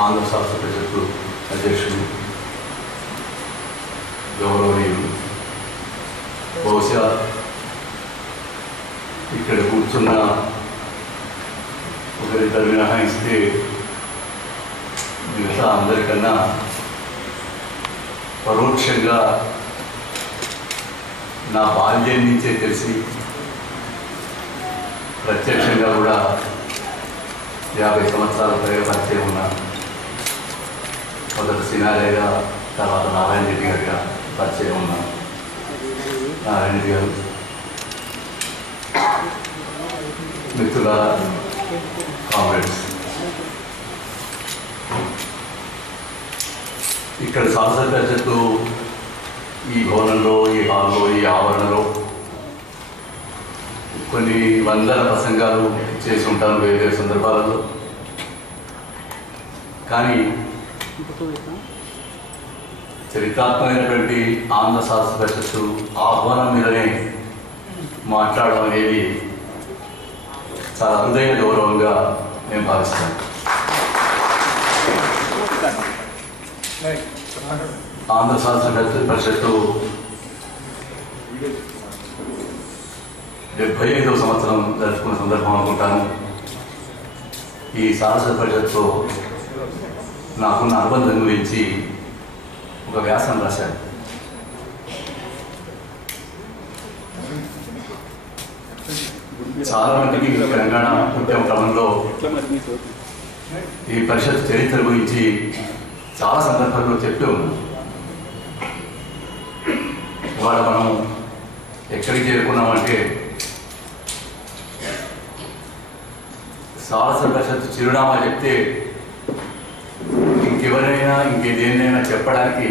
ఆంధ్ర శాస్త్ర పరిషత్తు అధ్యక్షుడు గౌరవనీయులు, బహుశా ఇక్కడ కూర్చున్న ఒకరిద్దరు మినహాయిస్తే మిగతా అందరికన్నా పరోక్షంగా నా బాల్యం నుంచే తెలిసి ప్రత్యక్షంగా కూడా 50 సంవత్సరాల పైగా పరిచయం ఉన్న మొదటి సినారేగా, తర్వాత నారాయణ రెడ్డి గారిగా పరిచయం ఉన్న నారాయణ రెడ్డి గారు, మిత్రుల కామ్రేడ్స్, ఇక్కడ శాస్త్ర పరిషత్తు ఈ భవనంలో, ఈ హాల్లో, ఈ ఆవరణలో కొన్ని వందల ప్రసంగాలు చేసి ఉంటాను వేరే సందర్భాలలో. కానీ చరిత్రాత్మకమైనటువంటి ఆంధ్ర శాస్త్ర పరిషత్తు ఆహ్వానం మీదనే మాట్లాడడం అనేది చాలా అరుదైన గౌరవంగా నేను భావిస్తాను. ఆంధ్ర శాస్త్ర పరిషత్తు 75వ సంవత్సరం జరుపుకున్న సందర్భం అనుకుంటాను. ఈ శాస్త్ర పరిషత్తుతో నాకున్న అనుబంధం గురించి ఒక వ్యాసం రాశాను. చాలా మందికి తెలంగాణ ఉద్యమ క్రమంలో ఈ పరిషత్ చరిత్ర గురించి చాలా సందర్భాల్లో చెప్తూ ఉన్నాం. ఇవాళ మనం ఎక్కడికి చేరుకున్నామంటే శాస్త్ర పరిషత్తు చిరునామా చెప్తే ఇంకెవరైనా ఇంకేదేనైనా చెప్పడానికి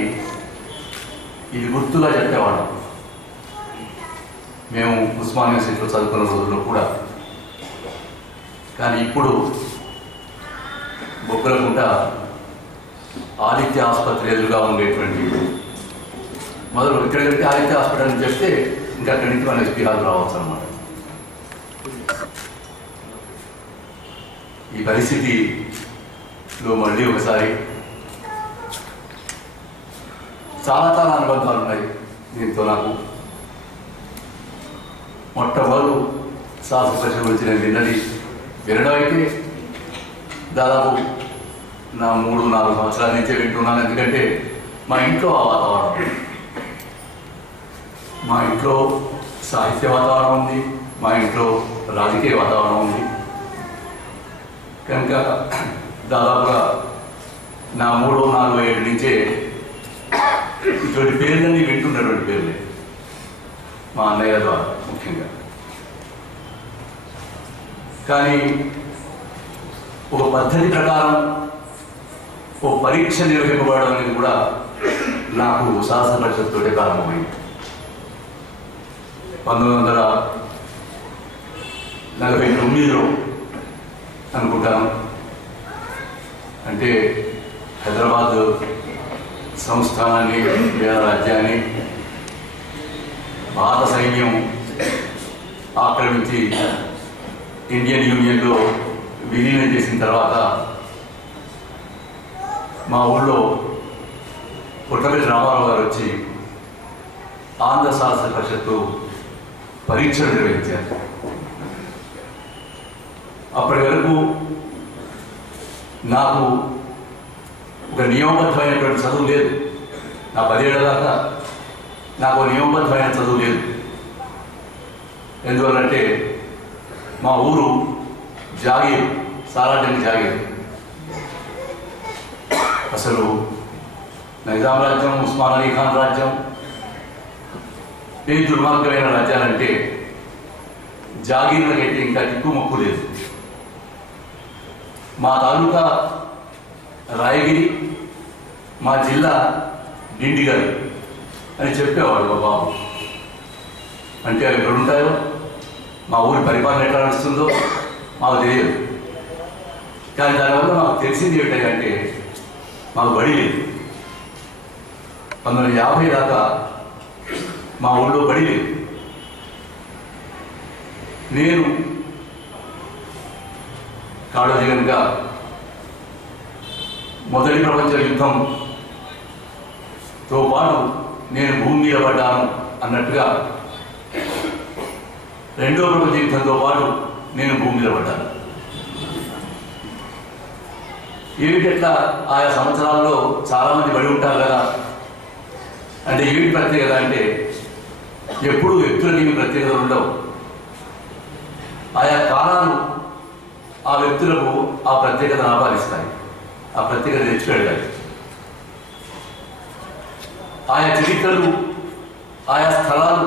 ఇది గుర్తుగా చెప్పేవాళ్ళం. మేము ఉస్మానియా యూనివర్సిటీలో చదువుకున్న రోజుల్లో కూడా. కానీ ఇప్పుడు బొగ్గలకుంట ఆదిత్య ఆసుపత్రి ఎదురుగా ఉండేటువంటి మొదలు ఇక్కడికి ఆదిత్య హాస్పిటల్ అని చెప్తే ఇంకా అక్కడి నుంచి మన ఎస్పీ హాల్ రావచ్చు అన్నమాట. ఈ పరిస్థితిలో మళ్ళీ ఒకసారి చాలా చాలా అనుబంధాలు ఉన్నాయి దీంతో నాకు. మొట్టమొదలు శాస్త్ర పరిషత్ గురించి నేను వినడం అయితే దాదాపు నా 3-4 సంవత్సరాల నుంచే వింటున్నాను. ఎందుకంటే మా ఇంట్లో ఆ వాతావరణం, మా ఇంట్లో సాహిత్య వాతావరణం ఉంది, మా ఇంట్లో రాజకీయ వాతావరణం ఉంది. కనుక దాదాపుగా నా 3-4 ఏళ్ళ నుంచే ఇటువంటి పేర్లన్నీ వింటున్నటువంటి పేర్లే, మా అన్నయ్య ద్వారా ముఖ్యంగా. కానీ ఒక పద్ధతి ప్రకారం ఓ పరీక్ష నిర్వహింపబడడం అనేది కూడా నాకు శాస్త్ర పరిషత్తు ప్రారంభమైంది. 1949లో అనుకుంటాను. అంటే హైదరాబాద్ సంస్థానాన్ని లేదా రాజ్యాన్ని భారత సైన్యం ఆక్రమించి ఇండియన్ యూనియన్లో విలీనం చేసిన తర్వాత మా ఊళ్ళో పుట్టపల్లి రామారావు గారు వచ్చి ఆంధ్ర శాస్త్ర పరిషత్తు పరీక్షలు నిర్వహించారు. అప్పటి వరకు నాకు ఒక నియమబద్ధమైనటువంటి చదువు లేదు. నా 10 ఏళ్ల దాకా నాకు నియమబద్ధమైన చదువు లేదు. ఎందువల్లంటే మా ఊరు జాగీర్, సారాటంగి జాగీర్. అసలు నైజాం రాజ్యం, ఉస్మాన్ అలీ ఖాన్ రాజ్యం, ఏ దుర్మార్గమైన రాజ్యాలంటే జాగీర్లకైతే ఇంకా దిక్కు మొక్కు లేదు. మా తాలూకా రాయగిరి, మా జిల్లా డిండిగల్ అని చెప్పేవాడు మా బాబు. అంటే అవి ఎక్కడ ఉంటాయో, మా ఊరి పరిపాలన ఎట్లా నడుస్తుందో మాకు తెలియదు. కానీ దానివల్ల మాకు తెలిసింది ఏమిటంటే మాకు బడి లేదు. 1950 దాకా మా ఊళ్ళో బడి లేదు. నేను కాళోజీ కనుక మొదటి ప్రపంచ యుద్ధంతో పాటు నేను భూమి మీద పడ్డాను అన్నట్టుగా రెండో ప్రపంచ యుద్ధంతో పాటు నేను భూమి మీద పడ్డాను. ఏమిటట్లా ఆయా సంవత్సరాల్లో చాలామంది పడి ఉంటారు కదా. అంటే ఏమిటి ప్రత్యేకత అంటే ఎప్పుడు వ్యక్తులకు ఏమి ప్రత్యేకతలు ఉండవు. ఆయా కాలాలు ఆ వ్యక్తులకు ఆ ప్రత్యేకతను ఆపాదిస్తాయి, ఆ ప్రత్యేకత తెచ్చిపెడతాయి. ఆయా చరిత్రలు ఆయా స్థలాలు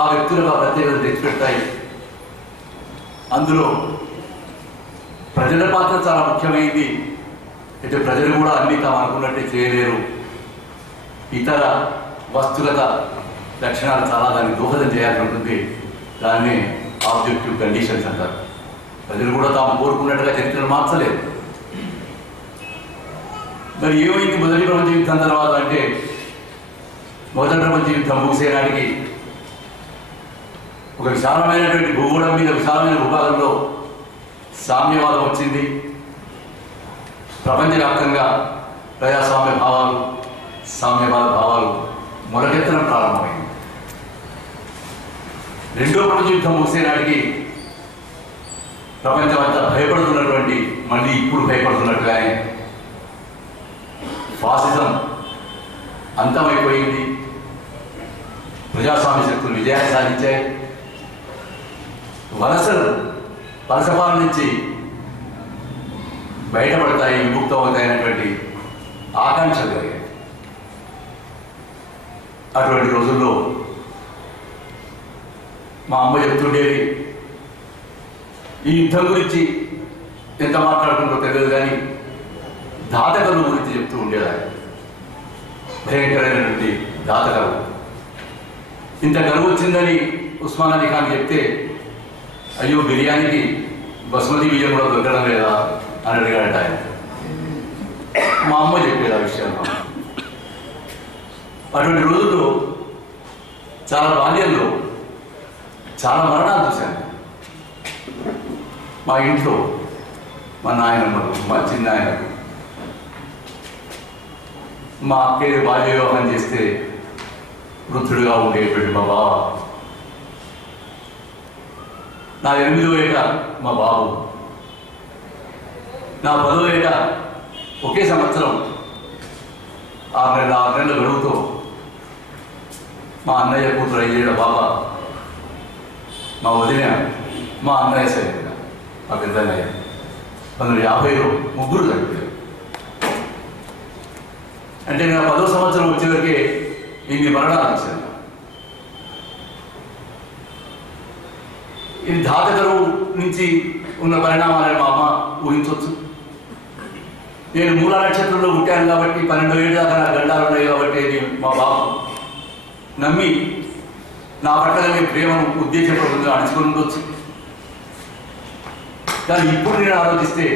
ఆ వ్యక్తులకు ఆ ప్రత్యేకత తెచ్చిపెడతాయి. అందులో ప్రజల పాత్ర చాలా ముఖ్యమైనది. అయితే ప్రజలు కూడా అన్ని తాము అనుకున్నట్టే చేయలేరు. ఇతర వస్తుగత లక్షణాలు చాలా దానికి దోహదం చేయాల్సి ఉంటుంది. దాన్ని ఆబ్జెక్టివ్ కండిషన్స్ అంటారు. ప్రజలు కూడా తాము కోరుకున్నట్టుగా చరిత్రను మార్చలేదు. మరి ఏమైంది మొదటి ప్రపంచ యుద్ధం తర్వాత అంటే మొదటి ప్రపంచ యుద్ధం ముగిసే నాటికి ఒక విశాలమైనటువంటి భూగోళం మీద విశాలమైన భూభాగంలో సామ్యవాదం వచ్చింది. ప్రపంచవ్యాప్తంగా ప్రజాస్వామ్య భావాలు సామ్యవాద భావాలు మొదలెత్తడం ప్రారంభమైంది. రెండో ప్రపంచ యుద్ధం ముగిసే నాటికి ప్రపంచం అంతా భయపడుతున్నటువంటి, మళ్ళీ ఇప్పుడు భయపడుతున్నట్టుగానే ఫాసిజం అంతమైపోయింది. ప్రజాస్వామ్య శక్తులు విజయాన్ని సాధించాయి. వలసపాల నుంచి బయటపడతాయి, విముక్తమవుతాయనేటువంటి ఆకాంక్షలు కలిగాయి. అటువంటి రోజుల్లో మా అమ్మ చెప్తుండేది, ఈ యుద్ధం గురించి ఎంత మాట్లాడుకుంటూ తెలియదు కానీ దాతకలు గురించి చెప్తూ ఉండేదాన్ని. భయంకరమైనటువంటి దాతకలు. ఇంత గర్వం వచ్చిందని ఉస్మాన్ అలీ ఖాన్ చెప్తే, అయ్యో బిర్యానీకి బస్మతి బియ్యం కూడా దొరకడం లేదా అని అడిగాడట ఆయన. మా అమ్మ చెప్పేది ఆ విషయంలో. అటువంటి రోజుల్లో చాలా బాల్యంలో చాలా మరణాలు చూశాను. మా ఇంట్లో మా నాయనమ్మలు, మా చిన్నాయనలు, మా అక్కయ్య బాల్య వివాహం చేస్తే వృద్ధుడుగా ఉండేటువంటి మా బావ, నా 8వ ఏట మా బాబు, నా 10వ ఏట ఒకే సంవత్సరం 6 నెలల గడువుతో మా అన్నయ్య కూతురు 5 ఏళ్ల బాబా, మా వదిన, మా అన్నయ్య సరే మా పెద్దన్నయ్య 1950లో ముగ్గురు చనిపోయారు. అంటే నా 10వ సంవత్సరం వచ్చేవరకే ఇన్ని మరణాలు వచ్చాను. ఇది ధాతకరువు నుంచి ఉన్న పరిణామాలని మా అమ్మ ఊహించవచ్చు. నేను మూల నక్షత్రంలో పుట్టాను కాబట్టి 12 ఏళ్ళ దాకా నా గండాలు ఉన్నాయి కాబట్టి మా బాబు నమ్మి నా పట్ల ప్రేమను ఉద్దేశపూర్వకంగా అణుచుకొని ఉండొచ్చు. కానీ ఇప్పుడు నేను ఆలోచిస్తే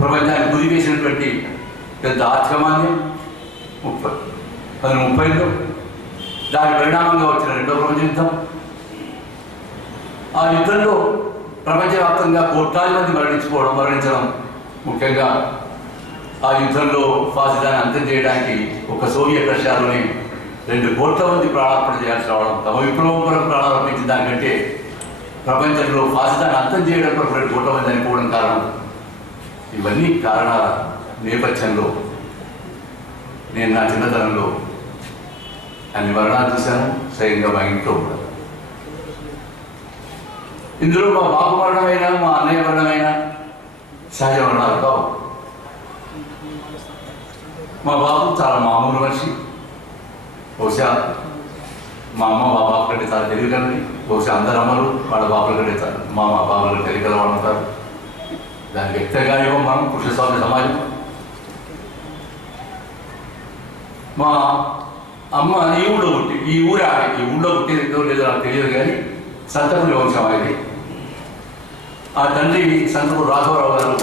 ప్రపంచాన్ని గురి వేసినటువంటి పెద్ద ఆర్థికమాన్యం 1930లో దాని పరిణామంగా వచ్చిన రెండో ప్రపంచ యుద్ధం. ఆ యుద్ధంలో ప్రపంచవ్యాప్తంగా కోట్లాది మంది మరణించడం, ముఖ్యంగా ఆ యుద్ధంలో ఫాసిజాన్ని అంతం చేయడానికి ఒక సోవియట్ రష్యాలోని 2 కోట్ల మంది ప్రాణార్పణ చేయాల్సి రావడం, తమ విప్లవం కొరకు ప్రారంభించిన దానికంటే ప్రపంచంలో ఫాసిజాన్ని అంతం చేయడం కొరకు 2 కోట్ల మంది చనిపోవడం కారణం. ఇవన్నీ కారణాల నేపథ్యంలో నేను నా చిన్నతనంలో అన్ని మరణాలు చూశాను, స్వయంగా మా ఇంట్లో కూడా. ఇందులో మా బాబు మరణమైనా మా అన్నయ్య మరణమైనా సహజ మరణాలు కావు. మా బాబు చాలా మామూలు మనిషి. బహుశా మా అమ్మ మా బాబు కంటే చాలా తెలియగలది. బహుశా అందరు అమ్మలు వాళ్ళ బాబుల కంటే మా బాబుల కంటే తెలియగల వాళ్ళు ఉంటారు. దానికి వ్యక్తిగానే మనం పురుషస్వామ్య సమాజం. మా అమ్మ ఈ ఊళ్ళో పుట్టి, ఈ ఊళ్ళో పుట్టేదో లేదో నాకు తెలియదు కానీ సంతపురి వంశం అనేది. ఆ తండ్రి సంతపురి రాఘవరావు గారు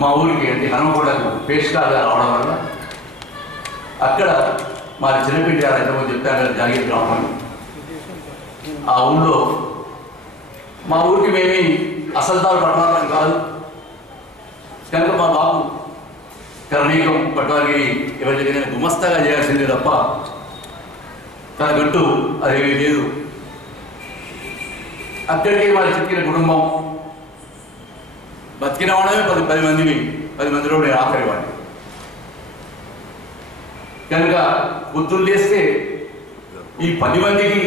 మా ఊరికి అంటే హనుమకొండకు పేష్కాగా రావడం వల్ల అక్కడ మా చిన్నపిల్లి గారు అయితే చెప్పారు జాగీర్ గ్రామం. ఆ ఊళ్ళో మా ఊరికి మేమీ అసలుదారు పట్టణాలని కాదు, కనుక మా బాబు కరణీయం పట్వారికి ఎవరి గుమస్తాగా చేయాల్సిందే తప్ప తనకంటూ అదేమీ లేదు. అక్కడికి వాళ్ళ చిక్కిన కుటుంబం బతికిన వాళ్ళమే 10 మందిలో నేను ఆఖరివాడిని. కనుక గుర్తులు చేస్తే ఈ 10 మందికి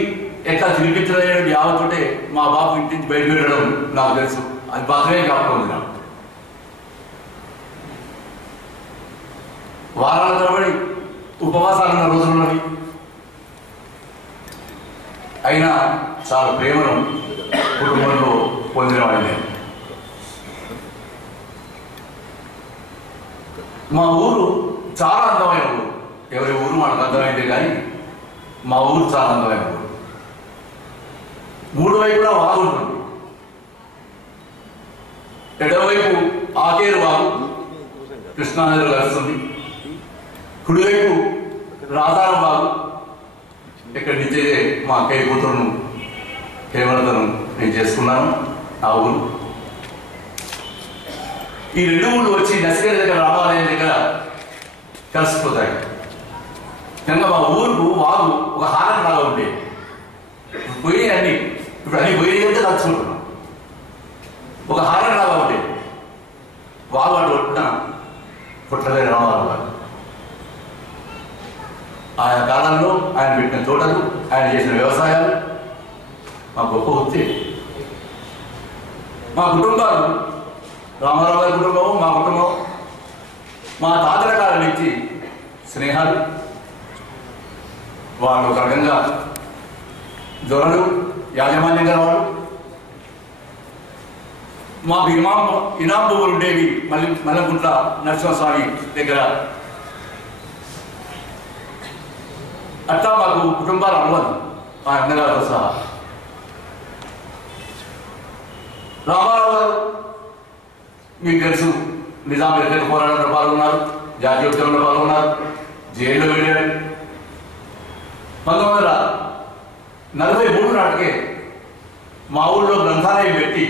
ఎట్లా తినిపించలేని యావతోటే మా బాబు ఇంటి నుంచి బయటకు వెళ్ళడం నాకు తెలుసు. అది మాత్రమే జ్ఞాపకం ఉంది నాకు. వారాల తరబడి ఉపవాసాలున్న రోజుల్లోని అయినా చాలా ప్రేమను కుటుంబంలో పొందినవాడిని నేను. మా ఊరు చాలా అందమైన ఊరు. ఎవరి ఊరు మనకు అర్థమైందే కానీ మా ఊరు చాలా అందమైన ఊరు. 3 వైపులా వాగు ఉంటుంది. ఎడమవైపు ఆకేరు వాగు కృష్ణానదిలో కలుస్తుంది. కుడివైపు రాధారం వాగు. ఇక్కడి నుంచే మా అక్కయ్య కూతురును కేవలతను నేను చేసుకున్నాను. ఆ ఊరు ఈ 2 ఊళ్ళు వచ్చి నసికేరి దగ్గర రామాలయం దగ్గర కలిసిపోతాయి. కనుక మా ఊరుకు వాగు ఒక హారం లాగా ఉండేది. పోయి అన్ని ఇప్పుడు అన్ని పోయి అంటే కలుసుకుంటున్నాం. ఒక హారం లాగా ఉండేది వాగు. అటు ఒట్టిన పుట్టలే రామారావు గారు ఆయా కాలంలో ఆయన పెట్టిన తోటలు, ఆయన చేసిన వ్యవసాయాలు మా గొప్ప వృత్తి. మా కుటుంబాలు, రామారావు గారి కుటుంబం, మా కుటుంబం, మా తాతల కాలం నుంచి స్నేహాలు. వాళ్ళు ఒక రకంగా దొరలు, యాజమాన్యం గల వాళ్ళు. మాకు ఇనాం పువ్వులు ఉండేవి మల్లగుంట్ల నరసింహస్వామి దగ్గర. అట్లా మాకు కుటుంబాలు అనుబంధం మా అన్నగారితో సహా. రామారావు గారు మీకు తెలుసు, నిజాం వ్యతిరేక పోరాటంలో పాల్గొన్నారు, జాతీయోద్యమంలో పాల్గొన్నారు, జైల్లో వెళ్ళాడు. 1943 నాటికే మా ఊళ్ళో గ్రంథాలయం పెట్టి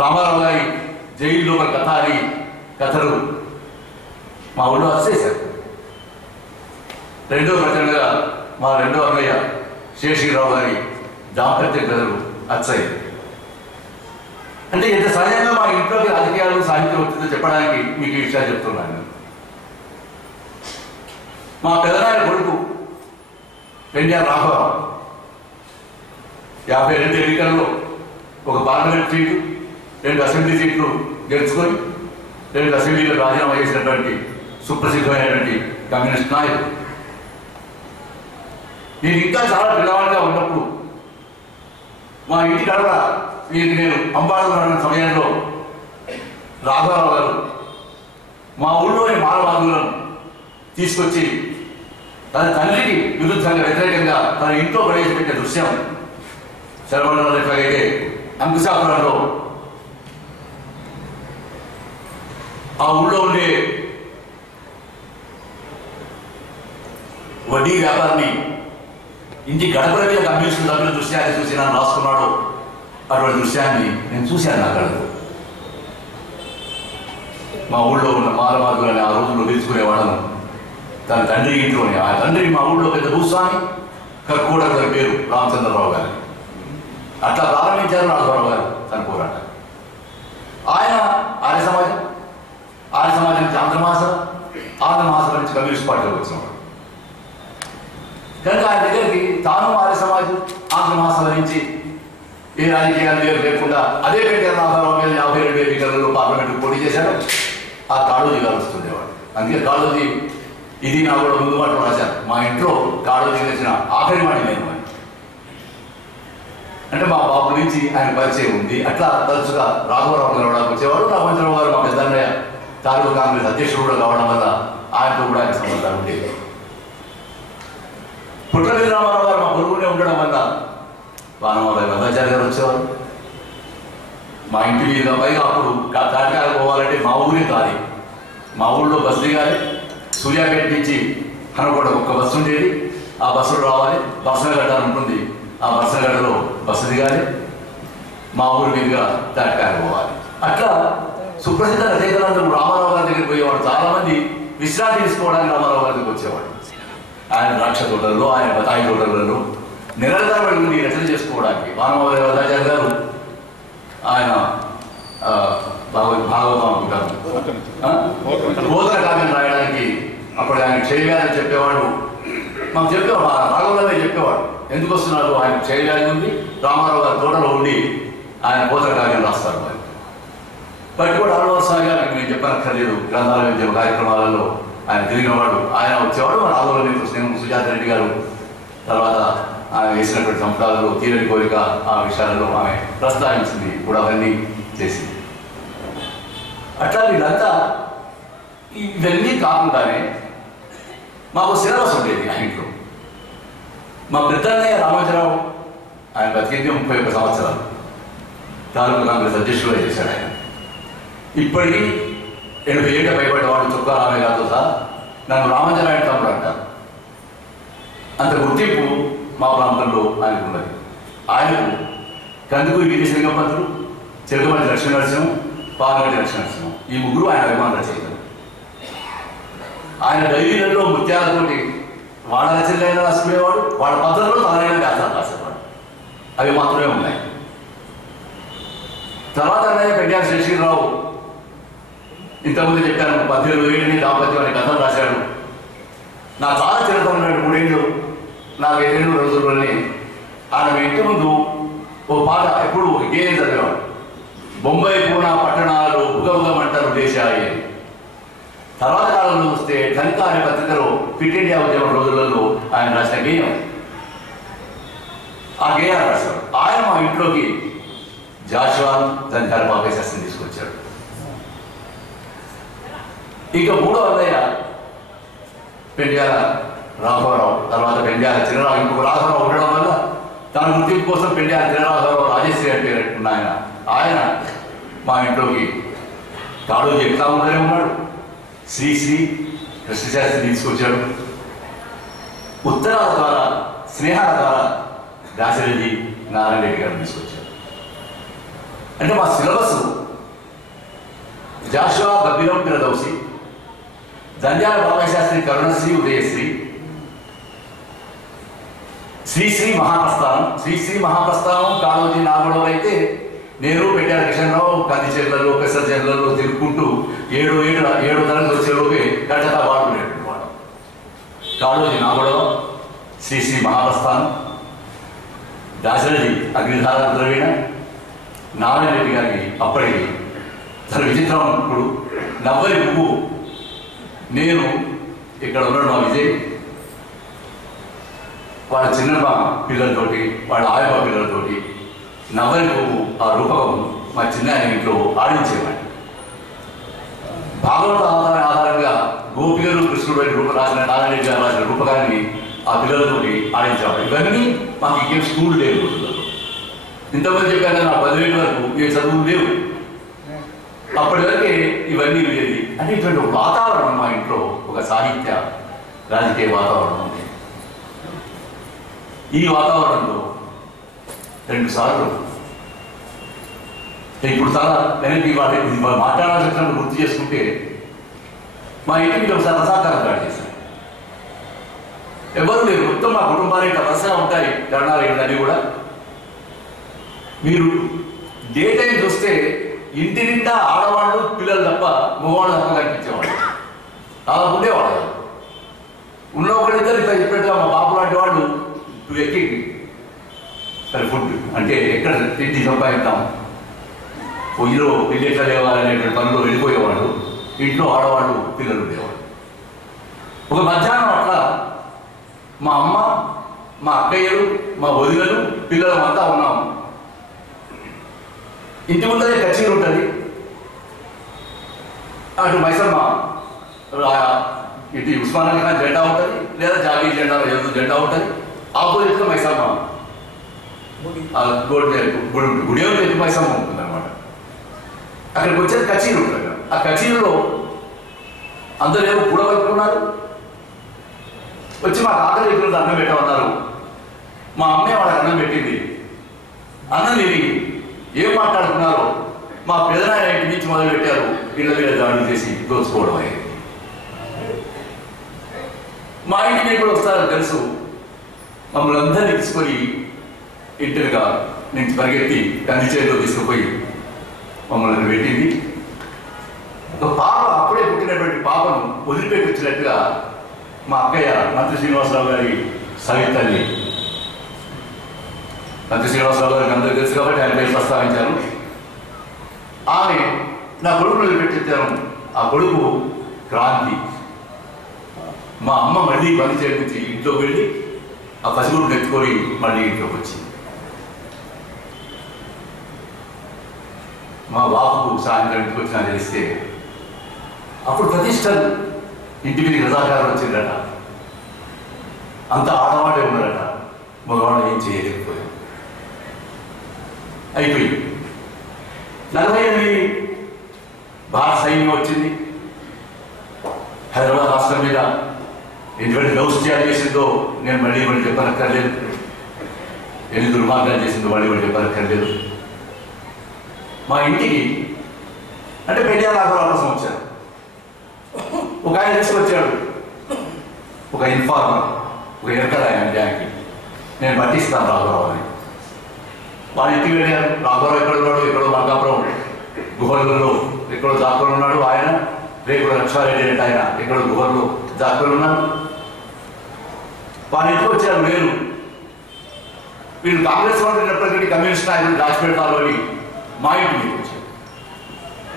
రామారావు గారి జైల్లో కథ అని కథలు మా ఊళ్ళో వచ్చేశారు. రెండో ప్రచండగా మా రెండో అన్నయ్య శేషగిరిరావు గారి దాంపత్య కథలు వచ్చాయి. అంటే ఎంత సహజంగా మా ఇంట్లోకి రాజకీయాలు, సాహిత్యం వచ్చిందో చెప్పడానికి మీకు ఈ విషయాలు చెప్తున్నాను. మా పెదనాయన కొడుకు ఎన్టీఆర్ రాఘవరావు 52 ఎన్నికల్లో ఒక పార్లమెంట్ సీటు, 2 అసెంబ్లీ సీట్లు గెలుచుకొని 2 అసెంబ్లీలో రాజీనామా చేసినటువంటి సుప్రసిద్ధమైనటువంటి కమ్యూనిస్ట్ నాయకుడు. నేను ఇంకా చాలా పిల్లవాడిగా ఉన్నప్పుడు మా ఇంటి కడప వీరికి నేను అంబాడుతున్న సమయంలో రాఘవరావు గారు మా ఊళ్ళోని మానవాదులను తీసుకొచ్చి తన తండ్రికి విరుద్ధంగా, వ్యతిరేకంగా తన ఇంట్లో ప్రవేశపెట్టే దృశ్యం శరవణంలో ఎట్లాగైతే అంకుశాపురంలో ఆ ఊళ్ళో ఉండే వడ్డీ వ్యాపారిని ఇంటి గడపల మీద కమ్యూనిస్టులు తగ్గిన దృశ్యాన్ని చూసి నన్ను రాసుకున్నాడు. అటువంటి దృశ్యాన్ని నేను చూశాను. నా కళలో మా ఊళ్ళో ఉన్న మాలమార్గులని ఆ రోజుల్లో తెలుసుకునేవాళ్ళను. తన తండ్రి ఇంట్లోనే, ఆ తండ్రి మా ఊళ్ళో పెద్ద భూస్వామి, కర్కూడ గారి పేరు రామచంద్రరావు గారు. అట్లా ప్రారంభించారు రాఘవరావు గారు తన పోరాటం. ఆయన ఆర్య సమాజం నుంచి ఆంధ్రమహాసభ నుంచి కమ్యూనిస్ట్ పార్టీలో వచ్చినవాడు. కనుక ఆయన దగ్గరికి తాను ఆర్య సమాజం, ఆంధ్రమహాసభ నుంచి ఏ రాజకీయాలు లేకుండా అదే రాఘవరావు మీద 52 ఎన్నికలలో పార్లమెంట్కి పోటీ చేశాడు. ఆ కాళోజీ గారు వస్తుండేవాడు. అందుకే కాళోజీ ఇది నా కూడా ముందు మాట రాశాను. మా ఇంట్లో కాళోజీ తెలిసిన ఆఖరి మాట నేను. అంటే మా బాబు నుంచి ఆయన పరిచయం ఉంది. అట్లా తరచుగా రాఘవరావు గారు వచ్చేవాడు. రాఘవేంద్రరావు గారు మా పెద్దన్నయ్య తాలూకా కాంగ్రెస్ అధ్యక్షుడు కూడా కావడం వల్ల ఆయనతో కూడా ఆయన సంబంధాలు ఉండేవి. పుట్టపల్లి రామారావు గారు మా పొరుగునే ఉండడం వల్ల వానమాబాయి భద్రాచార్య గారు వచ్చేవారు. మా ఇంటి మీద పైగా అప్పుడు తాటికాయలు పోవాలంటే మా ఊరే కాదు, మా ఊళ్ళో బస్సు దిగాలి. సూర్యాపేట నుంచి హనుకోట ఒక్క బస్సు ఉండేది. ఆ బస్సులో రావాలి. బర్సనగడ్డ ఉంటుంది, ఆ బర్సనగడ్డలో బస్సు దిగాలి. మా ఊరి మీదుగా తాటికాయలు పోవాలి. అట్లా సుప్రసిద్ధ రచయితలందరూ రామారావు గారి దగ్గరికి పోయేవాడు. చాలామంది విశ్రాంతి తీసుకోవడానికి రామారావు గారి దగ్గరికి వచ్చేవాడు. ఆయన ద్రాక్ష తోటల్లో, ఆయన బతాయి తోటలలో నిరంతరపడి ఉంది రచన చేసుకోవడానికి. వానమాచార్య గారు ఆయన భాగవతం గారు బోధన కావ్యం రాయడానికి అప్పుడు ఆయన చేయగానే చెప్పేవాడు. మాకు చెప్పేవాడు, రాఘవరావే చెప్పేవాడు ఎందుకు వస్తున్నారు, ఆయన చేయగానే ఉంది రామారావు గారి తోటలో ఉండి ఆయన బోధన కావ్యం రాస్తారు. బట్ కూడా ఆడవలసారి గారికి నేను చెప్పనక్కర్లేదు, గ్రంథాలయం కార్యక్రమాలలో ఆయన తిరిగినవాడు. ఆయన వచ్చేవాడు. రాఘవరావు స్నేహం సుజాత రెడ్డి గారు తర్వాత ఆమె వేసినటువంటి సంప్రదాయాలు తీరని కోరిక ఆ విషయాలలో ఆమె ప్రస్తావించింది కూడా, అవన్నీ చేసింది. అట్లా వీళ్ళంతా ఇవన్నీ కాకుండానే మాకు సిలబస్ ఉండేది ఆ ఇంట్లో. మా పెద్దన్నయ్య రామోజీరావు ఆయన బతికింది 31 సంవత్సరాలు. తాలూకు కాంగ్రెస్ అధ్యక్షులుగా చేశాడు ఆయన. ఇప్పటికీ 80 ఏళ్ళ పైబడ్డవాడు చొక్కా రామయ్య గారితో సహా నన్ను రామోజీరావు తమ్ముడు అంటారు. అంత గుర్తింపు మా ప్రాంతంలో ఆయనకు ఉన్నది. ఆయనకు కందుకూరి గిరిశలింగం పంతులు, చిలకమర్తి లక్ష్మీనరసింహం, పాలగడ్డి లక్ష్మీనరసింహం ఈ ముగ్గురు ఆయన అభిమాన రచయితలు. ఆయన డైరీలలో ముత్యాలతోటి వాళ్ళ రచనలైనా రాసుకునేవాడు, వాళ్ళ పద్ధతిలో తనైన వ్యాసాలు రాసేవాడు. అవి మాత్రమే ఉన్నాయి. తర్వాత అన్నయ్య పెండ్యాల శశిరావు ఇంతకుముందు చెప్పాను 18 ఏళ్ళని దాంపత్యం అనే కథలు రాశాడు. నా చాలా చిరతం ఉన్నాడు. 3 ఏళ్ళు నాకు 5 రోజుల్లోనే ఆయన ఇంటి ముందు ఓ పాట ఎప్పుడు ఒక గేయం చదివేవాడు. బొంబాయి పూనా పట్టణాలలో బుగబుగమంటారు దేశాయి. తర్వాత కాలంలో వస్తే ధనిక అనే పత్రికలో ఫిట్ ఇండియా ఉద్యమం రోజులలో ఆయన రాసిన గేయం. ఆ గేయాన్ని రాశాడు. ఆయన మా ఇంట్లోకి జాషువాను దంతాల బాబాయ్ శాస్త్రం తీసుకొచ్చాడు. ఇక 3వ అన్నయ్య పెండ్యాల రాఘవరావు, తర్వాత పెండ్యాల చిరరావు. ఇంకొక రాఘవరావు ఉండడం వల్ల తన గుర్తింపు కోసం పెండ్యాల చిరరాఘవరావు రాజేశ్వరి అని పేరెట్టుకున్న ఆయన మా ఇంట్లోకి కాళోజీ ఎగ్జామ్లోనే ఉన్నాడు. శ్రీ కృష్ణశాస్త్రి తీసుకొచ్చాడు. ఉత్తరాల ద్వారా స్నేహాల ద్వారా దాశరథి నారాయణ రెడ్డి గారు తీసుకొచ్చాడు. అంటే మా సిలబస్ జాషువా గబ్బిలం పిరదౌసి, జంధ్యాల బాబాయ్ శాస్త్రి కరుణశ్రీ ఉదయశ్రీ, శ్రీశ్రీ మహాప్రస్థానం. శ్రీశ్రీ మహాప్రస్థానం కాళోజీ నాగడోలు అయితే నేను పెండ్యాల కిషన్రావు కంది చెర్లలో పెసర చెర్లలో తిరుగుకుంటూ 7 తరగతి వచ్చేలోపే గడ్డతా వాడుకునేటువంటి వాడు. కాళోజీ నాగడవ, శ్రీశ్రీ మహాప్రస్థానం, దాశరథి అగ్నిధార ద్రవీణ, నారాయణ రెడ్డి గారికి అప్పటికి తన విచిత్రం ఇప్పుడు నవ్వరి పువ్వు. నేను ఇక్కడ ఉన్నాడు మా విజయ్, వాళ్ళ చిన్నమ్మ పిల్లలతోటి, వాళ్ళ ఆయమ్మ పిల్లలతోటి నవ్వరి పువ్వు ఆ రూపకం మా చిన్న ఇంట్లో ఆడించేవాడిని. భాగవత ఆధారంగా గోపికలు కృష్ణుడు రూప రాసిన నారాయణ రెడ్డి గారు రాసిన రూపకాన్ని ఆ పిల్లలతోటి ఆడించేవాడు. ఇవన్నీ మాకు ఇంకేం స్కూల్ లేవు రోజులలో. ఇంతమంది చెప్పాక నా 10 ఏళ్ళ వరకు ఏ చదువులు లేవు. అప్పటి వరకే ఇవన్నీ ఉండేది. అంటే ఇటువంటి ఒక వాతావరణం మా ఇంట్లో, ఒక సాహిత్య రాజకీయ వాతావరణం ఉంది. ఈ వాతావరణంలో 2 సార్లు ఇప్పుడు చాలా వెనక్కి మాట్లాడాల్సిన గుర్తు చేసుకుంటే మా ఇంటికి ఒకసారి రసాకారం దాడి చేశాను. ఎవరు లేరు, మొత్తం మా కుటుంబాలు ఇట్లా వరుసగా ఉంటాయి. ధర్నాలు ఇవన్నీ కూడా మీరు డే టైం చూస్తే ఇంటి నిండా ఆడవాళ్ళు పిల్లలు తప్ప మగవాళ్ళు తప్ప కనిపించేవాళ్ళు. అలా ఉండేవాళ్ళు. ఉన్న ఒకరిద్దరు ఇట్లా చెప్పినట్టుగా మా బాబు లాంటి వాళ్ళు ఎక్కి సరే ఫుడ్ అంటే ఎక్కడ తిండి సంపాదిద్దాం, పొయ్యిలో పెళ్లి ఎట్లా లేవాలనేటువంటి పనులు వెళ్ళిపోయేవాళ్ళు. ఇంట్లో ఆడవాళ్ళు పిల్లలు ఉండేవాళ్ళు. ఒక మధ్యాహ్నం అట్లా మా అమ్మ, మా అక్కయ్యలు, మా వదినలు, పిల్లలమంతా ఉన్నాము. ఇంటి ముందరే కచేరీ ఉంటుంది. అటు మైసమ్మ ఇటు ఉస్మానియా ఖాన్ జెండా ఉంటుంది, లేదా జాగీర్ జెండా జెండా ఉంటుంది. ఆపోజిట్లో మైసమ్మ గుడి ఎత్తు మైసమ్మ ఉంటుంది అనమాట. అక్కడికి వచ్చేది కచేరీ ఉంటుంది. ఆ కచేరీలో అందరూ ఏమో కూడబెట్టుకున్నారు. వచ్చి మాకు ఆకలి ఎదురు అన్నం పెట్టమన్నారు. మా అమ్మే వాళ్ళకి అన్నం పెట్టింది. అన్నం తిని ఏం మాట్లాడుకున్నారో మా పెదనాయన ఇంటి నుంచి మొదలుపెట్టారు ఇళ్ళ మీద దాడులు చేసి దోచుకోవడం అయ్యింది. మా ఇంటి మీద కూడా వస్తారని తెలుసు. మమ్మల్ని అందరినీ తీసుకొని ఇంటర్గా నుంచి పరిగెత్తి కందిచేరిలో తీసుకుపోయి మమ్మల్ని పెట్టింది. ఒక పాప, అప్పుడే పుట్టినటువంటి పాపను వదిలిపెట్టించినట్టుగా మా అక్కయ్య మంత్రి శ్రీనివాసరావు గారి సవితల్లి, మంత్రి శ్రీనివాసరావు గారికి అందరికీ తెలుసు కాబట్టి ఆయన పేరు ప్రస్తావించాను. ఆమె నా కొడుకును వదిలిపెట్టించాను. ఆ కొడుకు క్రాంతి. మా అమ్మ మళ్ళీ పని చేయించి ఇంట్లోకి వెళ్ళి ఆ పసిగుడు ఎత్తుకొని మళ్ళీ ఇంట్లోకి వచ్చింది. మా బాబుకు సాయంత్రం ఇంటికి వచ్చినా తెలిస్తే అప్పుడు ప్రతిష్టలు ఇంటి మీద రజాకారులు వచ్చిందట. అంత ఆడవాడే ఉన్నారట. మగవాడు ఏం చేయలేకపోయాం. అయిపోయింది. 48 భారత సైన్యం వచ్చింది. హైదరాబాద్ రాష్ట్రం మీద ఎటువంటి దౌత్యాలు చేసిందో నేను మళ్ళీ చెప్పనక్కర్లేదు. ఎన్ని దుర్మార్గాలు చేసిందో మళ్ళీ చెప్పనక్కర్లేదు. మా ఇంటికి అంటే పెళ్ళి రాఘవరావు కోసం వచ్చారు. ఒక ఆయన తీసుకొచ్చాడు, ఒక ఇన్ఫార్మర్, ఒక ఎరకల ఆయన బ్యాంక్కి. నేను పట్టిస్తాను రాఘవరావు అని. వాళ్ళ ఇంటికి వెళ్ళారు. రాఘవరావు ఎక్కడ ఉన్నాడు? ఎక్కడో మార్గాపురం గుహలలో ఎక్కడో దాక్కుని ఉన్నాడు. ఆయన రేపు లక్ష్మారెడ్డి అంటే ఆయన ఎక్కడో గుహల్లో దాక్కుని ఉన్నాడు. వాళ్ళ ఇంటికి వచ్చారు. నేను వీళ్ళు కాంగ్రెస్ వాళ్ళు ఉన్నప్పటికీ కమ్యూనిస్ట్ నాయకులు దాచిపెడతారు అని మా ఇంటి మీద వచ్చారు.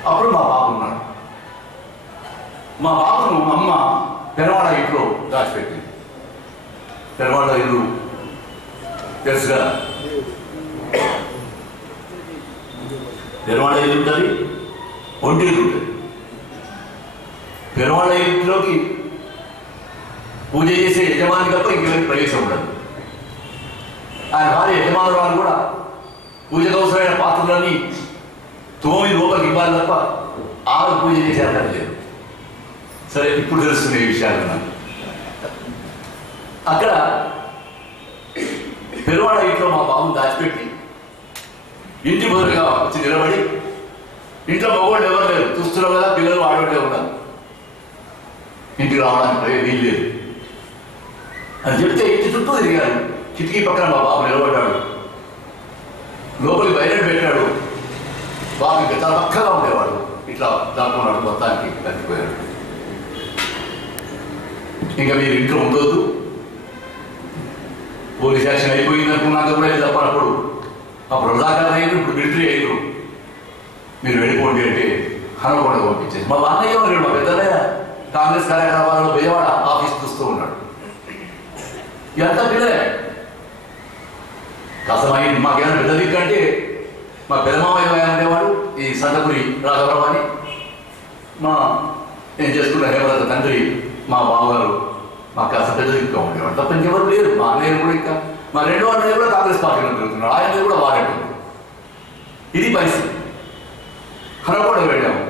అప్పుడు మా బాబు ఉన్నాడు. మా బాబును అమ్మ పెరవాడ ఇంట్లో దాచిపెట్టింది. పెరవాడ ఇల్లు తెలుసుగా, పెరవాడ ఇల్లు ఉంటుంది, ఒంటి ఇల్లు ఉంటుంది. పెరవాడ ఇంట్లోకి పూజ చేసే యజమాని తప్ప ఇంకెవరికి ప్రవేశం ఉండదు. ఆయన భార్య యజమానురాలు కూడా పూజకు అవసరమైన పాత్రలన్నీ తోమి లోపలికి ఇవ్వాలి తప్ప ఆమె పూజ చేసేంత లేదు. సరే, ఇప్పుడు తెలుస్తున్న ఈ విషయాలు నాకు. అక్కడ పెరువాడ ఇంట్లో మా బాబుని దాచిపెట్టి ఇంటి బదులుగా వచ్చి నిలబడి, ఇంట్లో మగవాళ్ళు ఎవరు లేరు, చూస్తున్నాం కదా, పిల్లలు ఆడవాళ్ళే ఉన్నారు, ఇంటికి రావడానికి వీలు లేదు అని చెప్తే ఇంటి చుట్టూ తిరిగారు. కిటికీ పక్కన మా బాబు నిలబడ్డాడు. లోపలికి బయట పెట్టాడు. బాబు ఇంకా చాలా పక్కగా ఉండేవాడు. ఇట్లా దాక్కున్నాడు. మొత్తానికి తగ్గిపోయాడు. ఇంకా మీరు ఇంట్లో ఉండొద్దు, పోలీస్ యాక్షన్ అయిపోయింది అనుకున్నాక కూడా తప్ప అప్పుడు రజాకారులు అయ్యారు, ఇప్పుడు మిలిటరీ అయ్యారు, మీరు వెళ్ళిపోండి అంటే హనుకొండ పంపించేది. మా బాన్నయ్య ఉన్నాడు, మా పెద్దయ్య కాంగ్రెస్ కార్యకలాపాలలో విజయవాడ ఆఫీస్ చూస్తూ ఉన్నాడు. ఇదంతా పిల్లలే. కసమైంది. మాకేమైనా పెద్ద దిక్కు అంటే మా పెదమామయ్య ఉండేవాడు, ఈ సంతపురి రాఘవరావు అని. మా నేను చేసుకున్న హేమలత తండ్రి మా బావగారు మాకు కాస్త పెద్ద దిక్కుగా ఉండేవాడు. తప్ప ఇంకెవరు లేరు. మా అన్నయ్య కూడా ఇంకా మా రెండో అన్నయ్య కూడా కాంగ్రెస్ పార్టీలో తిరుగుతున్నాడు. ఆయన కూడా వాడేటు. ఇది పరిస్థితి. హనుకొండ వెళ్ళాము.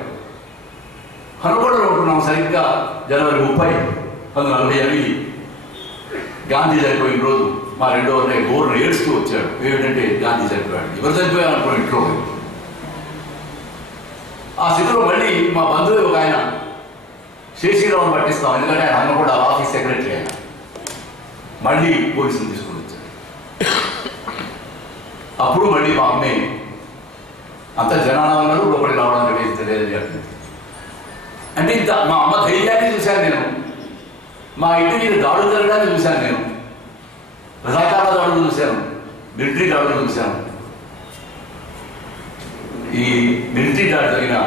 హనుకొండలో ఉంటున్నాము. సరిగ్గా జనవరి 30, 1948 గాంధీ చనిపోయిన రోజు మా రెండో అన్నయ్య గోర్ను ఏడుస్తూ వచ్చాడు. ఏమిటంటే గాంధీ చనిపోయాడు. ఎవరు చనిపోయారు అనుకో ఇంట్లో. ఆ స్థితిలో మళ్ళీ మా బంధువు ఒక ఆయన శేషీరావును పట్టిస్తాం, ఎందుకంటే ఆయన అన్న కూడా ఆఫీస్ సెక్రటరీ. ఆయన మళ్ళీ పోలీసులు తీసుకుని వచ్చారు. అప్పుడు మళ్ళీ మా అమ్మే అంత జనాలు ఉన్నారు, లోపలికి రావడానికి వేస్తలేదని చెప్పింది. అంటే ఇంత మా అమ్మ ధైర్యాన్ని చూశాను నేను. మా ఇంటి మీద దాడులు జరగడాన్ని చూశాను నేను. రజాకార దాడులు చూశాను, మిలిటరీ దాడులు చూశాను. ఈ మిలిటరీ దాడి జరిగిన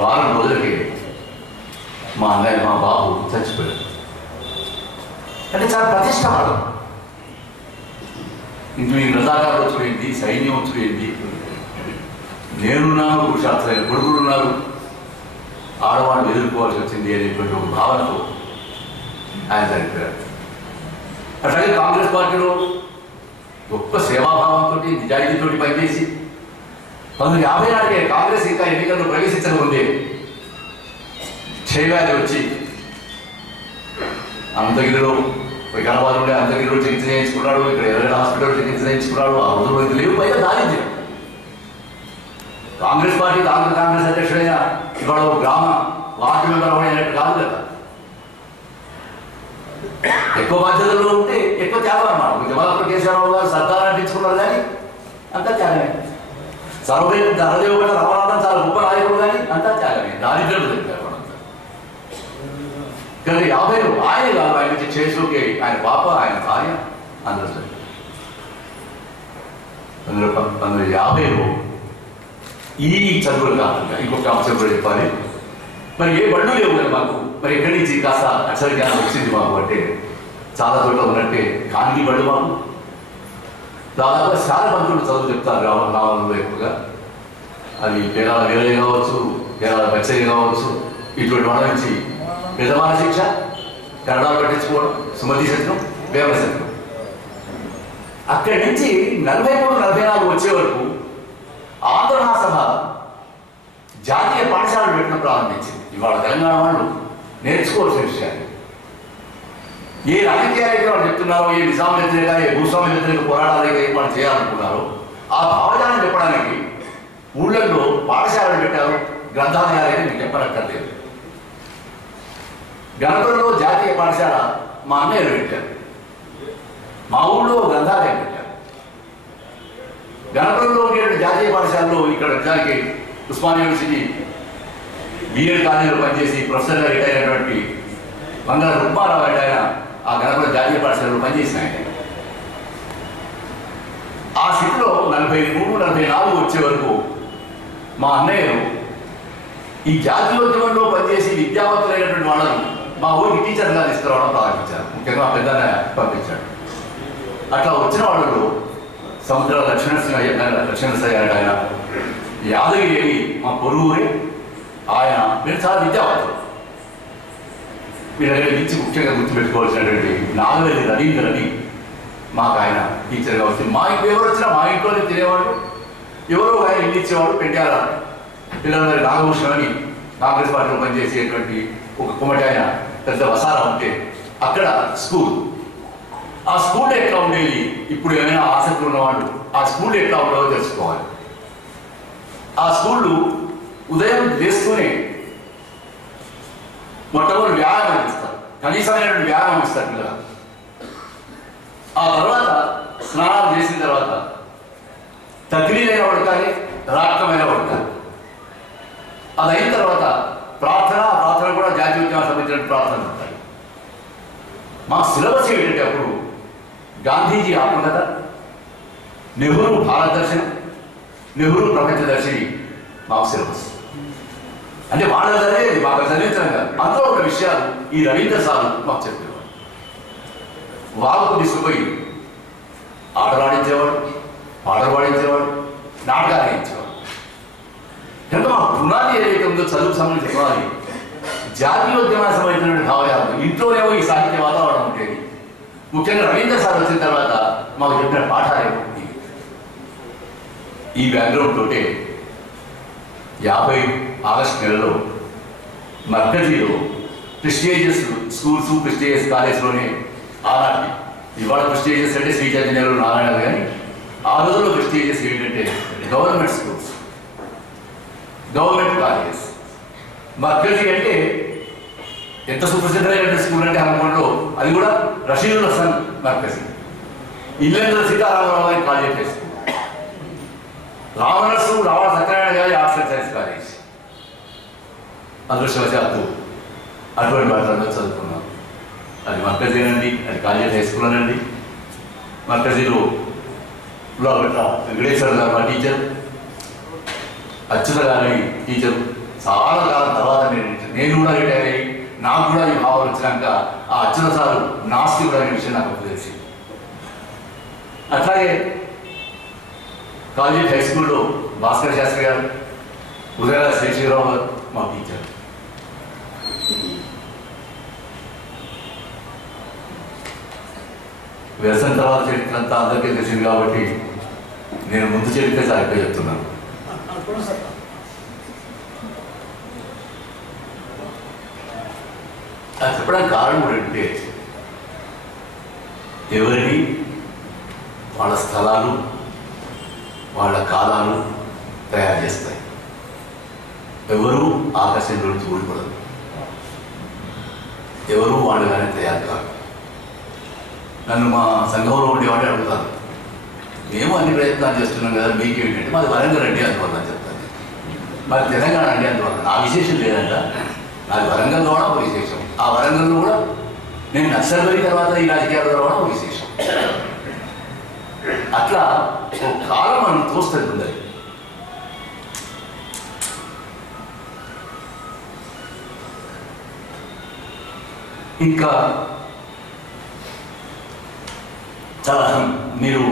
వారం రోజులకి మా అన్నయ్య, మా బాబు చచ్చిపోయాడు. అంటే చాలా ప్రతిష్ట వాడు. ఇంక మీ రజాకారులు వచ్చుడేంటి, సైన్యం వచ్చుడేంటి, నేనున్నాను, శాస్త్రైన కొడుకులు ఉన్నారు, ఆడవాళ్ళు ఎదుర్కోవాల్సి వచ్చింది అనేటువంటి ఒక భావనతో ఆయన చనిపోయారు. అట్లాగే కాంగ్రెస్ పార్టీలో గొప్ప సేవాభావంతో నిజాయితీతో పనిచేసి 1950 నాటికే కాంగ్రెస్ ఇంకా ఎన్నికల్లో ప్రవేశించకముందే క్షయవ్యాధి వచ్చి అంతగిరిలో వికారాబాద్ ఉండే అంతగిరిలో చికిత్స చేయించుకున్నాడు. ఇక్కడ ఎర్రగడ్డ హాస్పిటల్లో చికిత్స చేయించుకున్నాడు. ఆ రోజుల్లో ఇది లేవు, పైగా దారిద్ర్యం. కాంగ్రెస్ పార్టీ కాంగ్రెస్ అధ్యక్షుడైన ఇవాళ గ్రామ వార్డు మెంబర్ అయినట్టు కాదు కదా. ఎక్కువ బాధ్యతలు ఉంటే ఎక్కువ త్యాగం అన్నమాట. జవహర్లాల్ కేసీఆర్ గారు సర్దార్ అనిపించుకున్నారు కానీ అంతా త్యాగమే. ధరదేవు గట్ట రమణాథన్ చాలా గొప్ప నాయకుడు కానీ అంతా త్యాగమే. దారిద్ర్యం చెప్పారు కానీ 50 ఆయన కాదు, ఆయన చేసుకే ఆయన పాప ఆయన భార్య అందరూ 1950లో ఈ చదువులు కాకుండా ఇంకొక అంశం కూడా చెప్పాలి. మరి ఏ బళ్ళు లేవు కదా మాకు. మరి ఎక్కడి నుంచి కాస్త అక్షర జ్ఞానం వచ్చింది మాకు అంటే చాలా చోట్ల ఉన్నట్టే కాంతి బళ్ళు మాకు. దాదాపు చాలా మంత్రులు చదువు చెప్తారు రావణంలో ఎక్కువగా. అది పేరాల వీరయ్య కావచ్చు, పేరాల బచ్చయ్య కావచ్చు, ఇటువంటి వాళ్ళ నుంచి పెద్దవాళ్ళ శిక్ష, కన్నడాలు పట్టించుకోవడం, సుమతి శతకం, వేమన శతకం. అక్కడి నుంచి 43, 44 వచ్చే వరకు ఆంధ్ర మహాసభ జాతీయ పాఠశాలలు పెట్టడం ప్రారంభించింది. ఇవాళ తెలంగాణ వాళ్ళు నేర్చుకోవాల్సిన విషయాన్ని ఏ రాజకీయాలైతే వాళ్ళు చెప్తున్నారో, ఏ నిజాం వ్యతిరేక, ఏ భూస్వామి వ్యతిరేక పోరాటాలైతే వాళ్ళు చేయాలనుకున్నారో ఆ భావజాలను చెప్పడానికి ఊళ్ళల్లో పాఠశాలలు పెట్టారు, గ్రంథాలయాలైతే మీకు చెప్పనక్కర్లేదు. గణపతిలో జాతీయ పాఠశాల మా అన్నయ్యలు పెట్టారు, మా ఊళ్ళో గ్రంథాలయం పెట్టారు. గణపతిలో ఉండే జాతీయ పాఠశాలలో ఇక్కడ నిజానికి ఉస్మానియా యూనివర్సిటీ బిఎడ్ కాలేజీలో పనిచేసి ప్రొఫెసర్గా రిటైర్ అయినటువంటి మంగళ రుక్మారావు ఆయన ఆ గణపతి జాతీయ పాఠశాలలో పనిచేసిన ఆయన. ఆ స్థితిలో 43, 44 వచ్చే వరకు మా అన్నయ్యలు ఈ జాతీయోద్యమంలో పనిచేసి విద్యావంతులైనటువంటి వాళ్ళను మా ఊరికి టీచర్గా తీసుకురావడం ప్రారంభించారు. ముఖ్యంగా పెద్ద పంపించాడు. అట్లా వచ్చిన వాళ్ళలో సముద్ర లక్ష్మణసాయి ఆయన యాదగిరి మా పొరుగురే ఆయన మీరు చాలా విద్యావంతులు. మీ దగ్గర నుంచి ముఖ్యంగా గుర్తుపెట్టుకోవాల్సినటువంటి నాగవెల్లి రవీంద్రని మాకు ఆయన టీచర్గా వచ్చింది. మా ఇంట్లో ఎవరు వచ్చినా మా ఇంట్లోనే తినేవాడు, ఎవరో ఆయన ఇల్లు ఇచ్చేవాడు. పెట్టారా పిల్లలందరూ నాగభూషణం అని కాంగ్రెస్ పార్టీలో పనిచేసేటువంటి ఒక కుమ్మటి ఆయన పెద్ద వసారా ఉంటే అక్కడ స్కూల్. ఆ స్కూల్ ఎట్లా ఉండేది, ఇప్పుడు ఏమైనా ఆసక్తి ఉన్నవాళ్ళు ఆ స్కూల్ ఎట్లా ఉండదో తెలుసుకోవాలి. ఆ స్కూళ్ళు ఉదయం లేస్తూనే మొట్టమొదటి వ్యాయామం ఇస్తారు, కనీసమైనటువంటి వ్యాయామం ఇస్తారు పిల్లలు. ఆ తర్వాత స్నానాలు చేసిన తర్వాత తక్లీలైన పడతాయి, రాక్తమైన పడతాయి. అది అయిన తర్వాత ప్రార్థన కూడా జాతీయోద్యమానికి సంబంధించిన ప్రార్థనలు ఉంటాయి. మా సిలబస్ ఏంటంటే అప్పుడు గాంధీజీ ఆత్మకథ, నెహ్రూ భారత దర్శనం, నెహ్రూ ప్రపంచ దర్శిని మాకు సిలబస్. అంటే వాళ్ళ చదివేది మాకు చదివించడం కాదు. అందులో ఉన్న విషయాలు ఈ రవీంద్ర సార్ మాకు చెప్పేవాడు. వాళ్ళకు తీసుకుపోయి ఆటలు ఆడించేవాడు, పాటలు పాడించేవాడు, నాటకాలు వేయించేవాడు. కనుక మా పునాది ఏదైతే ఉందో చదువుకు సంబంధించిన పునాది జాతీయోద్యమానికి సంబంధించినటువంటి భావజాలం ఇంట్లోనేమో ఈ సాహిత్య వాతావరణం ఉండేది. ముఖ్యంగా రవీంద్ర సార్ వచ్చిన తర్వాత మాకు చెప్పిన పాఠాలే ఈ బ్యాక్గ్రౌండ్ తోటే 50 ఆగస్టు నెలలో మర్కజీలో ప్రెస్టీజియస్ స్కూల్స్, ప్రెస్టీజియస్ కాలేజ్లోనే ఆనాటి ఇవాళ ప్రెస్టీజియస్ అంటే శ్రీ చైతన్యలో నారాయణ కానీ ఆ రోజుల్లో ప్రెస్టీజియస్ ఏంటంటే government schools, government colleges. Markazi అంటే ఎంత సుప్రసిద్ధమైన స్కూల్ అంటే హనుమాన్లో అది కూడా రషీదుల్ హసన్ మర్కజీ, ఇల్లెందుల సీతారామరావు గారి కాలేజ్ స్కూల్, రావణ సత్యనారాయణ గారి ఆర్ట్స్ అండ్ సైన్స్ కాలేజ్. అదృష్టవశాత్తు అటువంటి వాటిలో చదువుకున్నాం. అది మర్కజీనండి, అది కాలేజ్ హై స్కూల్ అనండి. మర్కజీలో వెంకటేశ్వర గారు మా టీచర్, అచ్యుత గారి టీచరు. చాలా కాలం తర్వాత నేను కూడా రిటైర్ అయ్యి నాకు కూడా ఈ భావన వచ్చినాక ఆ అచ్యుత సారు నాస్తికుడు అనే విషయం నాకు తెలిసింది. అట్లాగే కాలేజ్ హై స్కూల్లో భాస్కర్ శాస్త్రి గారు, ఉదయరాజ శేషగిరావు గారు మా టీచర్. వ్యవసాయం తర్వాత చరిత్ర అంతా అందరికీ తెలిసింది కాబట్టి నేను ముందు చరిత్ర సరిగ్గా చెప్తున్నాను. అది చెప్పడానికి కారణం ఏంటంటే ఎవరిని వాళ్ళ స్థలాలు, వాళ్ళ కాలాలు తయారు చేస్తాయి. ఎవరూ ఆకాశంలో నుంచి ఊడిపడరు, ఎవరూ వాడుగానే తయారు కాదు. నన్ను మా సంఘంలో ఉండేవాడే అడుగుతాను, మేము అన్ని ప్రయత్నాలు చేస్తున్నాం కదా, మీకేంటంటే మాది వరంగల్ అండి అందువల్ల చెప్తాను, మరి తెలంగాణ అండి అందువల్ల. నా విశేషం లేదంట, నాది వరంగల్లో కూడా ఒక విశేషం. ఆ వరంగల్లో కూడా నేను నక్సల్బరీ తర్వాత ఈ రాజకీయాల్లో కూడా ఒక విశేషం. అట్లా ఒక కాలం మనం తోస్తుంది ఉందని. ఇంకా చాలా మీరు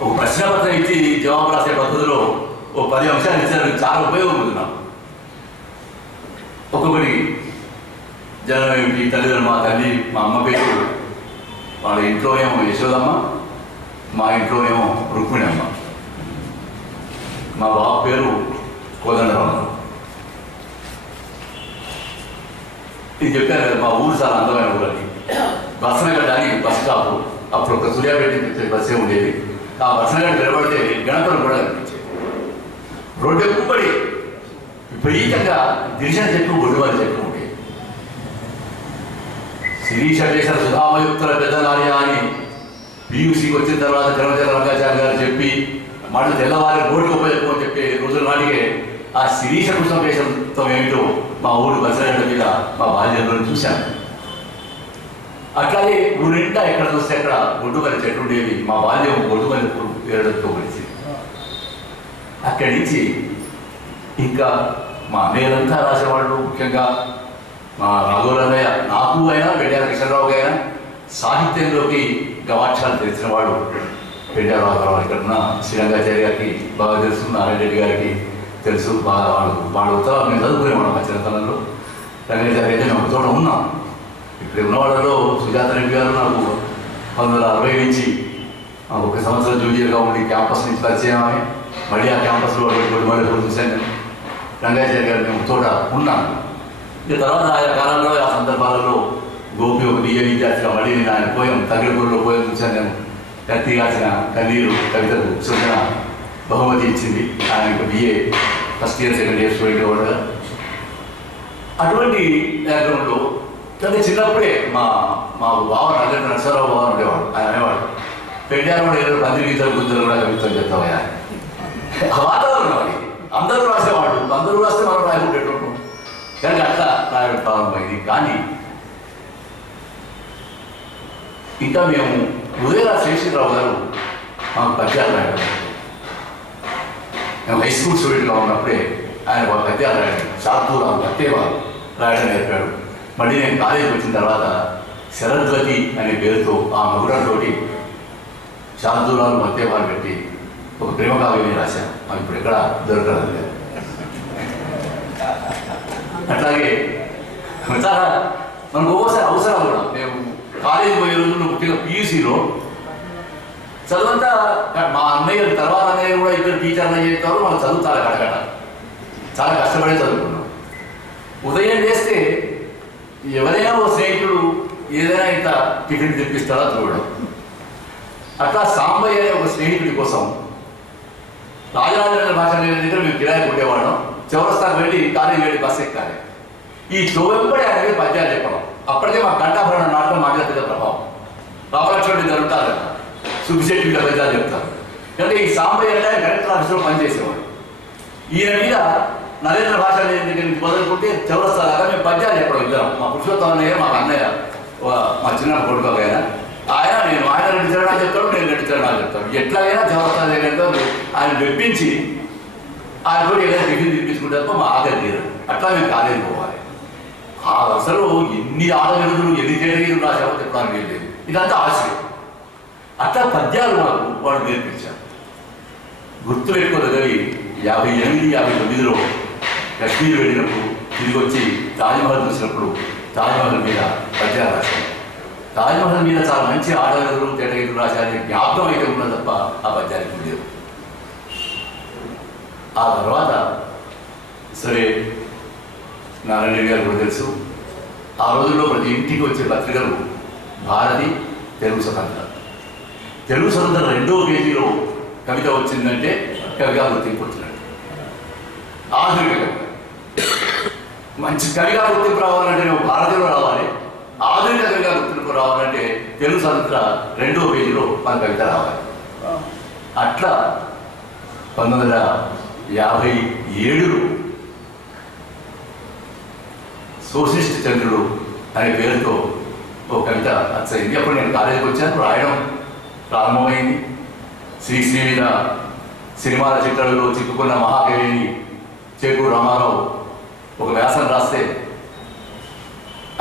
ఒక ప్రశ్నపత్రం ఇచ్చి జవాబు రాసే పద్ధతిలో ఓ 10 అంశాలు ఇచ్చారు, చాలా ఉపయోగం ఉంది నాకు. ఒక్కొక్కటి జనం ఏమిటి, తల్లిదండ్రులు, మా తల్లి మా అమ్మ పేరు, వాళ్ళ ఇంట్లోనేమో యశోదమ్మ, మా ఇంట్లోనేమో రుక్మిణి అమ్మ, మా బాబు పేరు కోదండరావు. ఇది చెప్పారు కదా, మా ఊరు చాలా అందమైన ఊరని. బస్సనగడ్డానికి బస్ స్టాప్, అప్పుడు ఒక సూర్యాపేట బస్సే ఉండేది. ఆ బస్సనగడ్డ నిలబడితే గణపతులు కూడా కనిపించేది. రోడ్డు ఎక్కుబడి విపరీతంగా దిశ చెట్లు, గొడ్డువారి చెట్లు ఉండేవి. శిరీషేశ్వర సుధామయుక్తుల పెద్దలార్య అని పియూసీకి వచ్చిన తర్వాత ధర్మచంద్ర రంగాచార్య గారు చెప్పి మళ్ళీ తెల్లవారి రోడ్డుకు ఉపయోగం అని చెప్పి రోజుల నాటికే ఆ శిరీష కృష్ణకేశంతో ఏమిటో మా ఊరు బస్సగడ్డ మీద మా బాల్యంలో చూశాను. అట్లాగే ఊరింటా ఎక్కడ చూస్తే అక్కడ గొడ్డుమల్లి చెట్లు ఉండేవి. మా బాల్యం గొడ్డుమల్లి ఏడతో కలిసి అక్కడి నుంచి ఇంకా మా అన్నయ్యలంతా రాసేవాళ్ళు. ముఖ్యంగా మా రాఘవరామయ్య, నాకు అయినా పెండ్యాల కిషన్రావు అయినా సాహిత్యంలోకి గవాక్షాలు తెలిసిన వాడు పెండ్యాల రాఘవరావు. ఇక్కడ ఉన్న శ్రీరంగాచార్య గారికి బాగా తెలుసు, నారాయణ రెడ్డి గారికి తెలుసు బాగా. వాళ్ళ ఉత్తరాలు నేను చదువుకునేవాడు మా చిన్నతనంలో. రంగాచార్య అయితే నేను ఒక చోట ఉన్నాను. ఇప్పుడు ఉన్నవాళ్ళలో సుజాత రెడ్డి గారు నాకు 1960 నుంచి ఒక సంవత్సరం జూనియర్గా ఉండి క్యాంపస్ నుంచి పరిచయం అని మళ్ళీ ఆ క్యాంపస్లో మళ్ళీ చూశాను నేను. రంగాచార్య గారు నేను చోట ఉన్నాను. ఇక తర్వాత ఆయా కాలంలో ఆ సందర్భాలలో గోపి ఒక బిఏ విద్యార్థిగా మళ్ళీ నేను ఆయన పోయాం తగిలిపూర్లో పోయాం చూశాను నేను. కత్తి కాసిన కన్నీరు కవితకు సూచన బహుమతి ఇచ్చింది. ఆయన BA first year second year student కూడా. అటువంటి బ్యాక్గ్రౌండ్లో అంటే చిన్నప్పుడే మా బావ నల్లెడ్డి నరసరావు బావ ఉండేవాడు. ఆయన అనేవాడు, పెండ్యాల ఏదో 10 గీతలు గుంజలు కూడా కవిత్వం చెప్తావా. వాతావరణం అది, అందరూ రాసేవాడు, అందరూ రాస్తే మనం రాయకుండేటప్పుడు. కానీ అట్లా రాయడం ప్రారంభమైంది. కానీ ఇంకా మేము ఉదయరాజు శేషరావు గారు మాకు పద్యాలు రాయడం. మేము హై స్కూల్ స్టూడెంట్గా ఉన్నప్పుడే ఆయన ఒక పద్యాలు రాయడం, శార్దూరాలు పత్తేవారు రాయడం నేర్పాడు. మళ్ళీ నేను కాలేజీకి వచ్చిన తర్వాత శరద్వతి అనే పేరుతో ఆ మగుడంతోటి శార్దూరాలు పత్తేవారు పెట్టి ఒక ప్రేమ కావ్యం రాశాను. మాకు ఇప్పుడు ఎక్కడ దొరకడం లేదు. అట్లాగే చాలా మనకు ఒక్కోసారి అవసరాలు కూడా. మేము కాలేజీ పోయే రోజుల్లో ముఖ్యంగా పియూసీలో చదువంతా మా అన్నయ్య తర్వాత అన్నయ్య కూడా ఇద్దరు టీచర్లు చేస్తారు. మనం చదువు చాలా కడగట, చాలా కష్టపడే చదువుకున్నాం. ఉదయం చేస్తే ఎవరైనా ఓ స్నేహితుడు ఏదైనా ఇంత టిఫిన్ తెప్పిస్తాడా చూడడం. అట్లా సాంబయ్య అనే ఒక స్నేహితుడి కోసం రాజరాజేంద్ర భాష దగ్గర మేము కిరాయి కొట్టేవాళ్ళం. చౌరస్తాకు వెళ్ళి కాలేజీ వెళ్ళి బస్సు ఎక్కాలి. ఈ చోవెంబడి అనేది పద్యాలు చెప్పడం. అప్పటికే మా కంఠాభరణ నాటకం మా మీద ప్రభావం. రామలక్ష్మణుడి జరుగుతారు కదా, సుబ్బిశెట్టి మీద పద్యాలు చెప్తారు. అంటే ఈ సాంబయ్య అంటే కలెక్టర్ ఆఫీస్లో పనిచేసేవాడు. ఈయన మీద నరేంద్ర భాష దగ్గర నుంచి మొదలుకుంటే చౌరస్తా దాకా మేము పద్యాలు చెప్పడం ఇద్దరం. మా పురుషోత్తమ అన్నయ్య, మా అన్నయ్య, మా చిన్న కొడుకు ఆయన నేను ఆయన 2 చరణాలు చెప్తాడు, నేను 2 చరణాలు చెప్తాను. ఎట్లాగైనా చౌరస్తా దగ్గర ఆయన మెప్పించి ఆయన కూడా ఏదైనా టిఫిన్ తిప్పించుకుంటే తప్ప మా ఆకలి తీరు. అట్లా మేము కాలేజీ పోవాలి. ఆ అసలు ఎన్ని ఆడగలుగులు ఎన్ని చేయగలుగులు రాసామో చెప్పడానికి వెళ్ళేది. ఇదంతా ఆశయం. అట్లా పద్యాలు మాకు వాళ్ళు నేర్పించారు. గుర్తు పెట్టుకోదగ్గవి 58, 59లో కశ్మీర్ వెళ్ళినప్పుడు తిరిగి వచ్చి తాజ్మహల్ చూసినప్పుడు తాజ్మహల్ మీద పద్యాలు రాశాను. తాజ్మహల్ మీద చాలా మంచి ఆడగలుగులు తేటగలుగులు రాశారని జ్ఞాపకం అయితే ఉన్నది తప్ప ఆ పద్యానికి ఉండేది. ఆ తర్వాత సరే నారాయణ రెడ్డి గారు కూడా తెలుసు. ఆ రోజుల్లో ప్రతి ఇంటికి వచ్చే పత్రికలు భారతి, తెలుగు స్వతంత్ర. తెలుగు స్వతంత్ర 2వ పేజీలో కవిత వచ్చిందంటే కవిగా గుర్తింపు వచ్చినట్టు. ఆధునిక మంచి కవిగా గుర్తింపు రావాలంటే నువ్వు భారతీయులు రావాలి, ఆధునిక కవిగా గుర్తింపు రావాలంటే తెలుగు స్వతంత్ర 2వ పేజీలో మన కవిత రావాలి. అట్లా 1957లో సోషలిస్ట్ చంద్రుడు అనే పేరుతో ఓ కవిత అచ్చయింది. అప్పుడు నేను కాలేజీకి వచ్చాను, రాయడం ప్రారంభమైంది. శ్రీశ్రీ మీద సినిమాల చిత్రాలలో చిక్కుకున్న మహాకవిని చేకూరు రామారావు ఒక వ్యాసం రాస్తే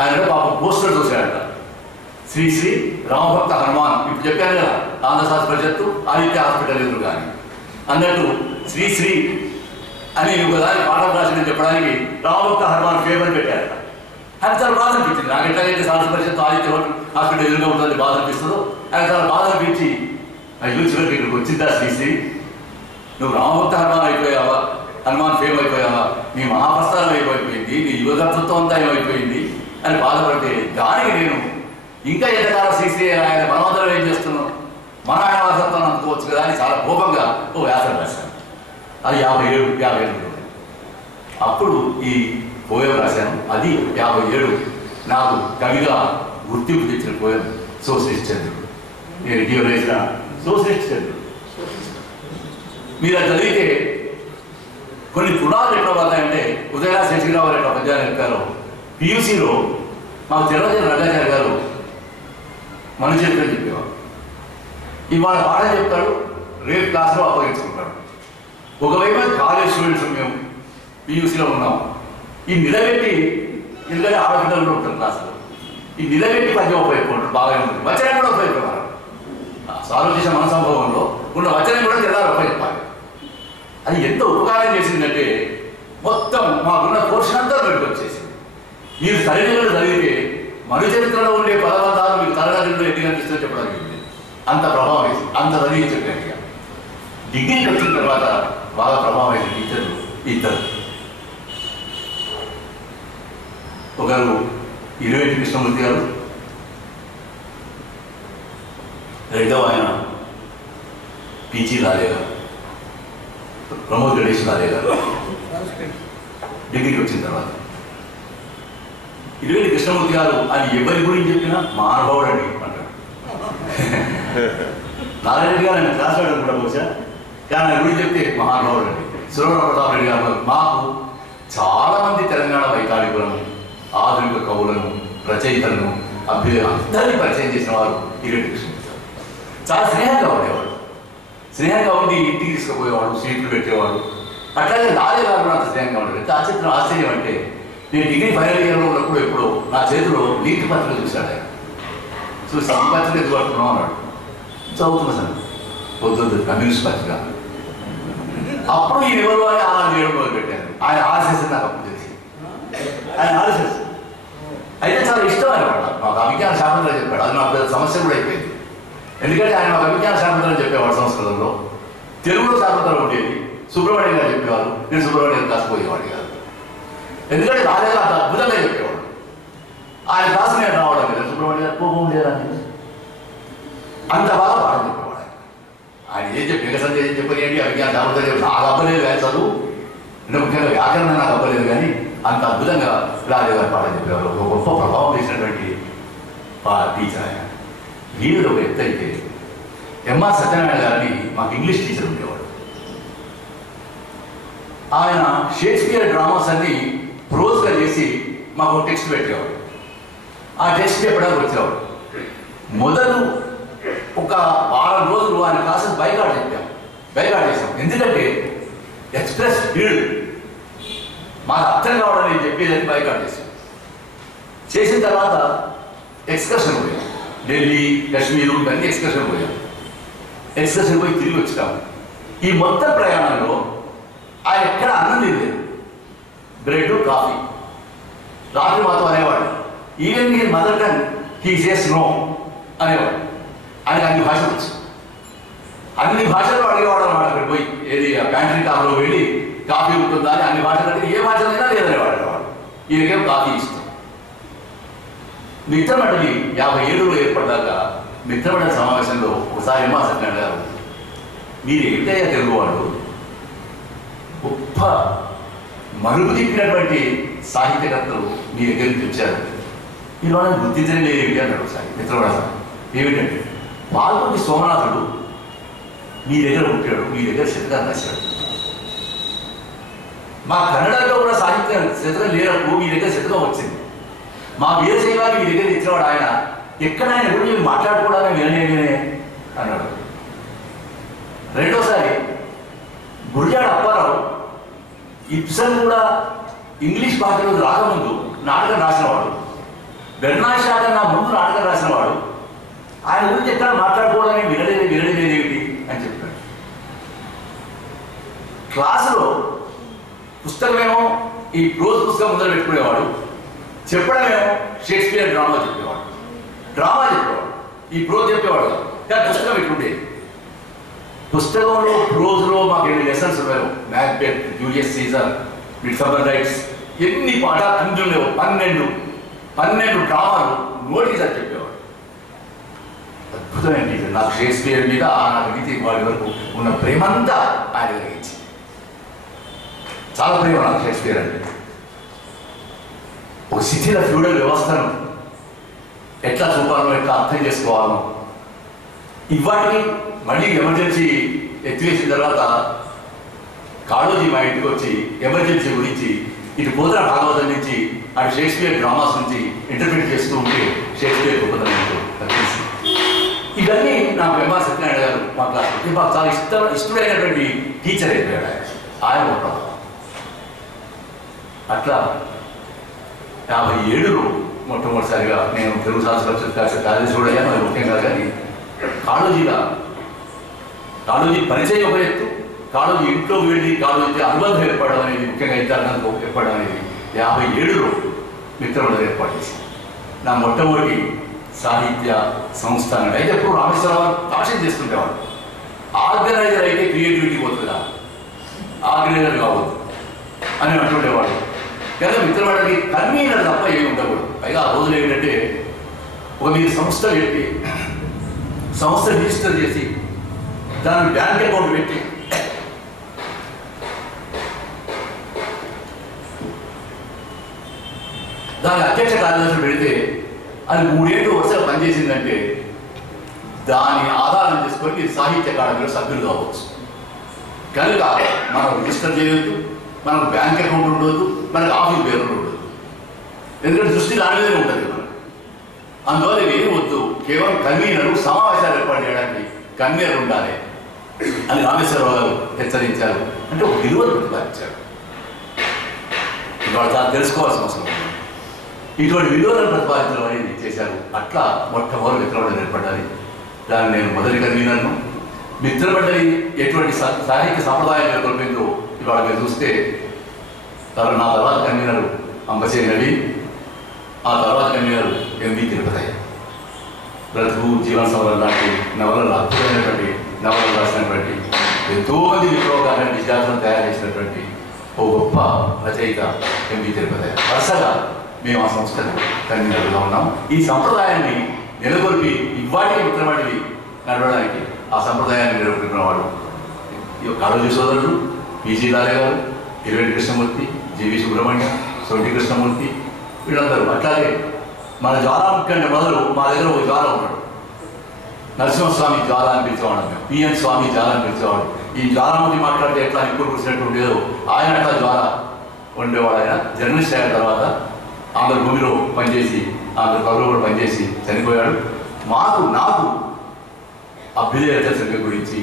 ఆయన పాపం పోస్టర్ చూశాడట, శ్రీశ్రీ రామభక్త హనుమాన్. ఇప్పుడు చెప్పాను కదా, ఆంధ్రశాస్త్ర పరిషత్తు ఆదిత్య హాస్పిటల్ ఎదురు కానీ అన్నట్టు శ్రీశ్రీ అని ఒకదాని పాఠం రాసిందని చెప్పడానికి రామభక్త హనుమాన్ ఫేవర్ పెట్టారట. ఆయన చాలా బాధ అనిపించింది. నాకు ఎట్లాగైతే శాస్త్ర పరిషత్తు ఆదిత్య హాస్పిటల్ ఎదురుగా ఉంటుంది బాధ అనిపిస్తుందో ఆయన చాలా బాధ అనిపించి, అయ్యో చివరికి ఇక్కడికి వచ్చిందా శ్రీశ్రీ, నువ్వు రామభక్త హనుమాన్ అయిపోయావా, హనుమాన్ ఫేమ్ అయిపోయావా, నీ మహాప్రస్థానం అయిపోయింది, నీ యువతత్వం అంతా ఏమైపోయింది అని బాధపడితే దానికి నేను ఇంకా ఎంతకాలం శ్రీశ్రీ ఆయన మనమందరం ఏం చేస్తున్నాం, మన ఆయన వారసత్వం అనుకోవచ్చు కదా అని చాలా కోపంగా ఓ వ్యాసం రాశాను. అది 57 అప్పుడు ఈ పోయం రాశాను. అది 57 నాకు కవిగా గుర్తింపు తెచ్చిన పోయం సోషలిస్ట్ చంద్రుడు. నేను ఇటీవల వేసిన సోషలిస్ట్ చంద్రుడు. మీరు అది చదివితే కొన్ని పునాదులు ఎట్లా పడతాయంటే, ఉదయరా శశిరావు గారు ఎట్లా పద్యాలు చెప్పారో, పియూసీలో మాకు తెల్లజన రంగాచార్య గారు మన చరిత్ర చెప్పేవారు. ఇవాళ పాఠం చెప్తాడు, రేపు క్లాస్లో అప్పగించుకుంటాడు. ఒకవైపు కాలేజ్ స్టూడెంట్స్ మేము పియూసీలో ఉన్నాం, ఈ నిలబెట్టి ఎందుకంటే ఆడపిల్లలు ఉంటారు క్లాసులో, ఈ నిలబెట్టి పద్యం ఉపయోగపడుతుంది బాగానే ఉంటుంది. వచనం కూడా ఉపయోగపడాలి. సాల్వ్ చేసే మన సంభవంలో ఉన్న వచనం కూడా తెల్లారు ఉపయోగపడాలి. అది ఎంత ఉపకారం చేసిందంటే మొత్తం మాకున్న పోర్షన్ అంతా బయటకు వచ్చేసింది. మీరు తల్లిదండ్రులు చదివితే మన చరిత్రలో ఉండే పదబంధాలు మీకు తరగతిలో ఎన్ని కనిపిస్తుందో చెప్పడానికి అంత ప్రభావం వేసింది. అంత చదివి చెప్పాను. డిగ్రీకి వచ్చిన తర్వాత బాగా ప్రభావం వేసిన టీచర్లు ఇద్దరు. ఒకరు ఇరువేటి కృష్ణమూర్తి గారు, రెండవ ఆయన పిజి లాలే గారు, ప్రమోద్ గణేష్ లాలే గారు. డిగ్రీకి వచ్చిన తర్వాత ఇరువేటి కృష్ణమూర్తి గారు ఆయన ఎవరి గురించి చెప్పినా మహానుభావుడు అండి అంటాడు. నారాయణ గారు ఆయన క్లాస్ వాడు కూడా బహుశా, కానీ ఆయన గురించి చెప్తే మహానుభావుడు అండి. సురవర ప్రతాప్ రెడ్డి గారు. మాకు చాలామంది తెలంగాణ వైతాళికులను, ఆధునిక కవులను, రచయితలను, అందరినీ పరిచయం చేసిన వారు ఇరువేటి కృష్ణమూర్తి గారు. చాలా స్నేహంగా ఉండేవాడు. స్నేహంగా ఉండి ఇంటికి తీసుకుపోయేవాడు, సీట్లు పెట్టేవాడు. అట్లాగే లాలే గారు కూడా అంత స్నేహంగా ఉండేది. ఆశ్చర్యం అంటే నేను డిగ్రీ ఫైనల్ ఇయర్లో ఉన్నప్పుడు ఎప్పుడో నా చేతిలో నీతి పత్రిక చూశాడు. ఆయన చూసి ఈ పత్రిక ఎందుకు పట్టుకున్నాం అన్నాడు. చదువుతున్నా సార్, పొద్దున్న కమ్యూనిస్ట్ పత్రిక. అప్పుడు ఈ ఎవరు అని ఆనందం చేయడం మొదలుపెట్టాను. ఆయన ఆర్ఎస్ఎస్ నాకు అప్పుడు తెలిసి, ఆయన ఆర్ఎస్ఎస్ అయితే చాలా ఇష్టం అనమాట. మాకు అభిజ్ఞాన శాకుంతలం చెప్పాడు. అది నాకు సమస్య కూడా అయిపోయింది. ఎందుకంటే ఆయన మాకు అభిజ్ఞాన శాకుంతలం చెప్పేవాడు సంస్కృతంలో, తెలుగులో శాకుంతలం ఉండేది. సుబ్రహ్మణ్యం గారు చెప్పేవారు, నేను సుబ్రహ్మణ్యం కాసిపోయేవాడి కాదు. ఎందుకంటే రాజేగా అంత అద్భుతంగా చెప్పేవాడు. ఆయన క్లాసు నేను రావడం లేదు, సుబ్రహ్మణ్యం గారు కోపం లేదని అంత బాగా పాఠం చెప్పేవాడు. ఆయన ఏం చెప్పి వికసంగా ఏం చెప్పలేండి, అభిజ్ఞాన శాకుంతలం చెప్పి నాకు అవ్వలేదు కానీ చదువు, అంటే ముఖ్యంగా వ్యాకరణ నాకు అవ్వలేదు కానీ అంత అద్భుతంగా రాజే గారు పాఠం చెప్పేవారు. ఒక గొప్ప ప్రభావం చేసినటువంటి టీచర్ ఆయన. వీళ్ళు ఒక ఎత్తు అయితే ఎంఆర్ సత్యనారాయణ గారిని మాకు ఇంగ్లీష్ టీచర్ ఉండేవాడు. ఆయన షేక్స్పియర్ డ్రామాస్ అన్ని ప్రోజ్గా చేసి మాకు టెక్స్ట్ పెట్టేవాడు. ఆ టెక్స్ట్ చెప్పడానికి వచ్చేవాడు. మొదలు ఒక వారం రోజులు ఆయన క్లాసెస్ బైకాట్ చేసాం. ఎందుకంటే ఎక్స్ప్రెస్ స్పీడ్ మాకు అర్థం కావడం నేను చెప్పేదని బైకాట్ చేసిన తర్వాత ఎక్స్కర్షన్ పోయాం. ఢిల్లీ, కాశ్మీరు ఇవన్నీ ఎక్స్కర్షన్ పోయాం. ఎక్స్కర్షన్ పోయి తిరిగి వచ్చాము. ఈ మొత్తం ప్రయాణంలో ఆయన ఎక్కడ అన్నం తినలేదు, బ్రెడ్, కాఫీ. రాత్రి మాతో అనేవాడు, even he mother tongue he says no అనేవాడు. ఆయనకు అన్ని భాషలు వచ్చు. అన్ని భాషలు అడిగేవాడు అన్నమాట. అక్కడ పోయి ఏది ప్యాంట్రీ కాపులో వెళ్ళి కాఫీ ఉంటుందా అని అన్ని భాషలు అంటే ఏ భాషలైనా లేదనేవాడు అనేవాడు. ఈయనకేం కాఫీ ఇష్టం. మిత్రమండలి 57లో ఏర్పడ్డాక మిత్రమండలి సమావేశంలో ఒకసారి ఎంఆర్ సత్యనారాయణ గారు, మీరు ఏంటయ్యా తెలుగువాడు, గొప్ప మరుగు తిప్పినటువంటి సాహిత్యకర్తలు మీ దగ్గర నుంచి వచ్చారు. మీరు వాళ్ళని గుర్తించడం లేదు ఏమిటి అన్నాడు ఒకసారి మిత్రవాడ సార్. ఏమిటంటే పాల్గొని సోమనాథుడు మీ దగ్గర ఉంటాడు, మీ దగ్గర శతకాన్ని రాశాడు. మా కన్నడలో కూడా సాహిత్యం శతకం లేనప్పుడు మీ దగ్గర శతకం వచ్చింది. మా వీరశైవాన్ని మీ దగ్గర ఇచ్చినవాడు ఆయన. ఎక్కడ ఆయన ఎప్పుడు మీరు మాట్లాడుకోవడానికి విననే అన్నాడు. రెండోసారి గురజాడ అప్పారావు ఇబ్సన్ కూడా ఇంగ్లీష్ భాషలో రాకముందు నాటకం రాసినవాడు. బెర్నాడ్ షా కన్నా ముందు నాటకం రాసినవాడు. ఆయన గురించి ఎక్కడ మాట్లాడుకోవడానికి వినలేదేమిటి అని చెప్పాడు. క్లాసులో పుస్తకమేమో ఈ ప్రోజ్ పుస్తకం ముందర పెట్టుకునేవాడు, చెప్పడమేమో షేక్స్పియర్ డ్రామా చెప్పేవాడు. ఈ ప్రోజ్ చెప్పేవాడు కానీ పుస్తకం పెట్టుకుంటేది. పుస్తకంలో ప్రోజ్లో మాకు ఎన్ని లెసన్స్ ఉన్నాయో, Macbeth, Julius Caesar, midsummer nights, ఎన్ని పాఠాలు అన్ని ఉండేవో 12 డ్రామాలు నోటికి సార్ చెప్పేవాడు. అద్భుతమైన టీచర్. నాకు షేక్స్పియర్ మీద నాకు రీతి వాడి వరకు ఉన్న ప్రేమంతా ఆయన కలిగించింది. చాలా ప్రేమ నాకు షేక్స్పియర్ అంటే. ఒక శిథిల ఫ్యూడల్ వ్యవస్థను ఎట్లా చూపాలో, ఎట్లా అర్థం చేసుకోవాలో, ఇవాటిని మళ్ళీ ఎమర్జెన్సీ ఎత్తివేసిన తర్వాత కాళోజీ మా ఇంటికి వచ్చి ఎమర్జెన్సీ గురించి ఇటు పోతన భాగవతం నుంచి అటు షేక్స్పియర్ డ్రామాస్ నుంచి ఇంటర్ప్రిట్ చేస్తూ ఉంటే షేక్స్పియర్ గొప్పతనం తెలిసి ఇవన్నీ నాకు ఎంఆర్ సత్యనారాయణ గారు మా క్లాస్ మాకు చాలా ఇష్టమైనటువంటి టీచర్ అయిపోయాడు ఆయన ఒక. అట్లా 57లో మొట్టమొదటిసారిగా నేను తెలుగు సంస్కృతి కాలేజీ కూడా అయ్యాను. అది ముఖ్యంగా కానీ కాళోజీ పరిచయం ఒక ఎత్తు, కాళోజీ ఇంట్లో వెళ్ళి కాళోజీ అనుబంధం ఏర్పడడం అనేది, ముఖ్యంగా ఇతరులకు ఏర్పడడం అనేది 57లో మిత్రమండలి ఏర్పాటు చేసింది. నా మొట్టమొదటి సాహిత్య సంస్థ అన్నట్టు. అయితే ఎప్పుడు రామేశ్వరరావు భాషణ చేస్తుంటేవాడు. ఆర్గనైజర్ అయితే క్రియేటివిటీ పోతుందా, ఆర్గనైజర్ కావద్దు అని అంటుండేవాడు. కానీ మిత్రమండలి కన్వీనర్ తప్ప ఏమి ఉండకూడదు. పైగా ఆ రోజులు ఏంటంటే ఒక మీరు సంస్థ పెట్టి సంస్థ రిజిస్టర్ చేసి దాని బ్యాంక్ అకౌంట్ పెట్టి దాని అధ్యక్ష కార్యదర్శులు పెడితే అది 3 ఏళ్ళు వరుసగా పనిచేసిందంటే దాని ఆధారం చేసుకొని సాహిత్య అకాడమీలో సభ్యులు కావచ్చు. కనుక మనం రిజిస్టర్ చేయవద్దు, మనకు బ్యాంక్ అకౌంట్ ఉండవద్దు, మనకు ఆఫీస్ పేరు ఉండదు. ఎందుకంటే దృష్టి దాని మీదనే ఉంటుంది మనం. అందువల్ల ఏమి వద్దు, కేవలం కన్వీనరు సమావేశాలు ఏర్పాటు చేయడానికి కన్వీనర్ ఉండాలి అని రామేశ్వరరావు గారు హెచ్చరించారు. అంటే ఒక విలువను ప్రతిపాదించాడు. ఇవాళ చాలా తెలుసుకోవాల్సిన అవసరం. ఇటువంటి విలువలను ప్రతిపాదించడం అనేది చేశారు. అట్లా మొట్టమొదటి మిత్రమండలి ఏర్పడ్డాలి. దాన్ని నేను మొదటి కన్వీనర్ను. మిత్రమండలి ఎటువంటి సాహిత్య సంప్రదాయం నెలకొల్పిందో ఇవాళ మీరు చూస్తే నా తర్వాత కన్వీనరు అంబసేని నవీన్, ఆ తర్వాత కన్వీనరు ఎంవి తిరుపతయ్య. బ్రతుకు, జీవన సవరణ లాంటి నవలలు, అద్భుతమైనటువంటి నవలలు రాసినటువంటి, ఎంతోమంది విప్లవకారుల విద్యార్థులను తయారు చేసినటువంటి ఓ గొప్ప రచయిత ఎంవి తిరుపతయ్య. వరుసగా మేము ఆ సంస్థను కన్వీనర్గా ఉన్నాం. ఈ సంప్రదాయాన్ని నెలకొల్పి ఇవాటి మిత్రమండలి నడవడానికి ఆ సంప్రదాయాన్ని నెలకొల్పినవాడు కాళోజీ సోదరుడు పిజి లాలే గారు, ఇరవేటి కృష్ణమూర్తి, జీవి సుబ్రహ్మణ్యం, సోటి కృష్ణమూర్తి, వీళ్ళందరూ. అట్లాగే మన జ్వాలాముఖి అంటే మొదలు మా దగ్గర ఒక జ్వాల ఉన్నాడు, నరసింహస్వామి జ్వాల అని పిలిచేవాడు, మేము పిఎన్ స్వామి జ్వాల అని పిలిచేవాడు. ఈ జ్వాలాముఖి మాట్లాడితే ఎట్లా ఇప్పుడు కూర్చున్నట్టు ఉండేదో ఆయన అట్లా జ్వాల ఉండేవాడు. ఆయన జర్నలిస్ట్ అయిన తర్వాత ఆంధ్రభూమిలో పనిచేసి, ఆంధ్రప్రభలో కూడా పనిచేసి చనిపోయాడు. నాకు అభ్యుదయ సంఘం గురించి,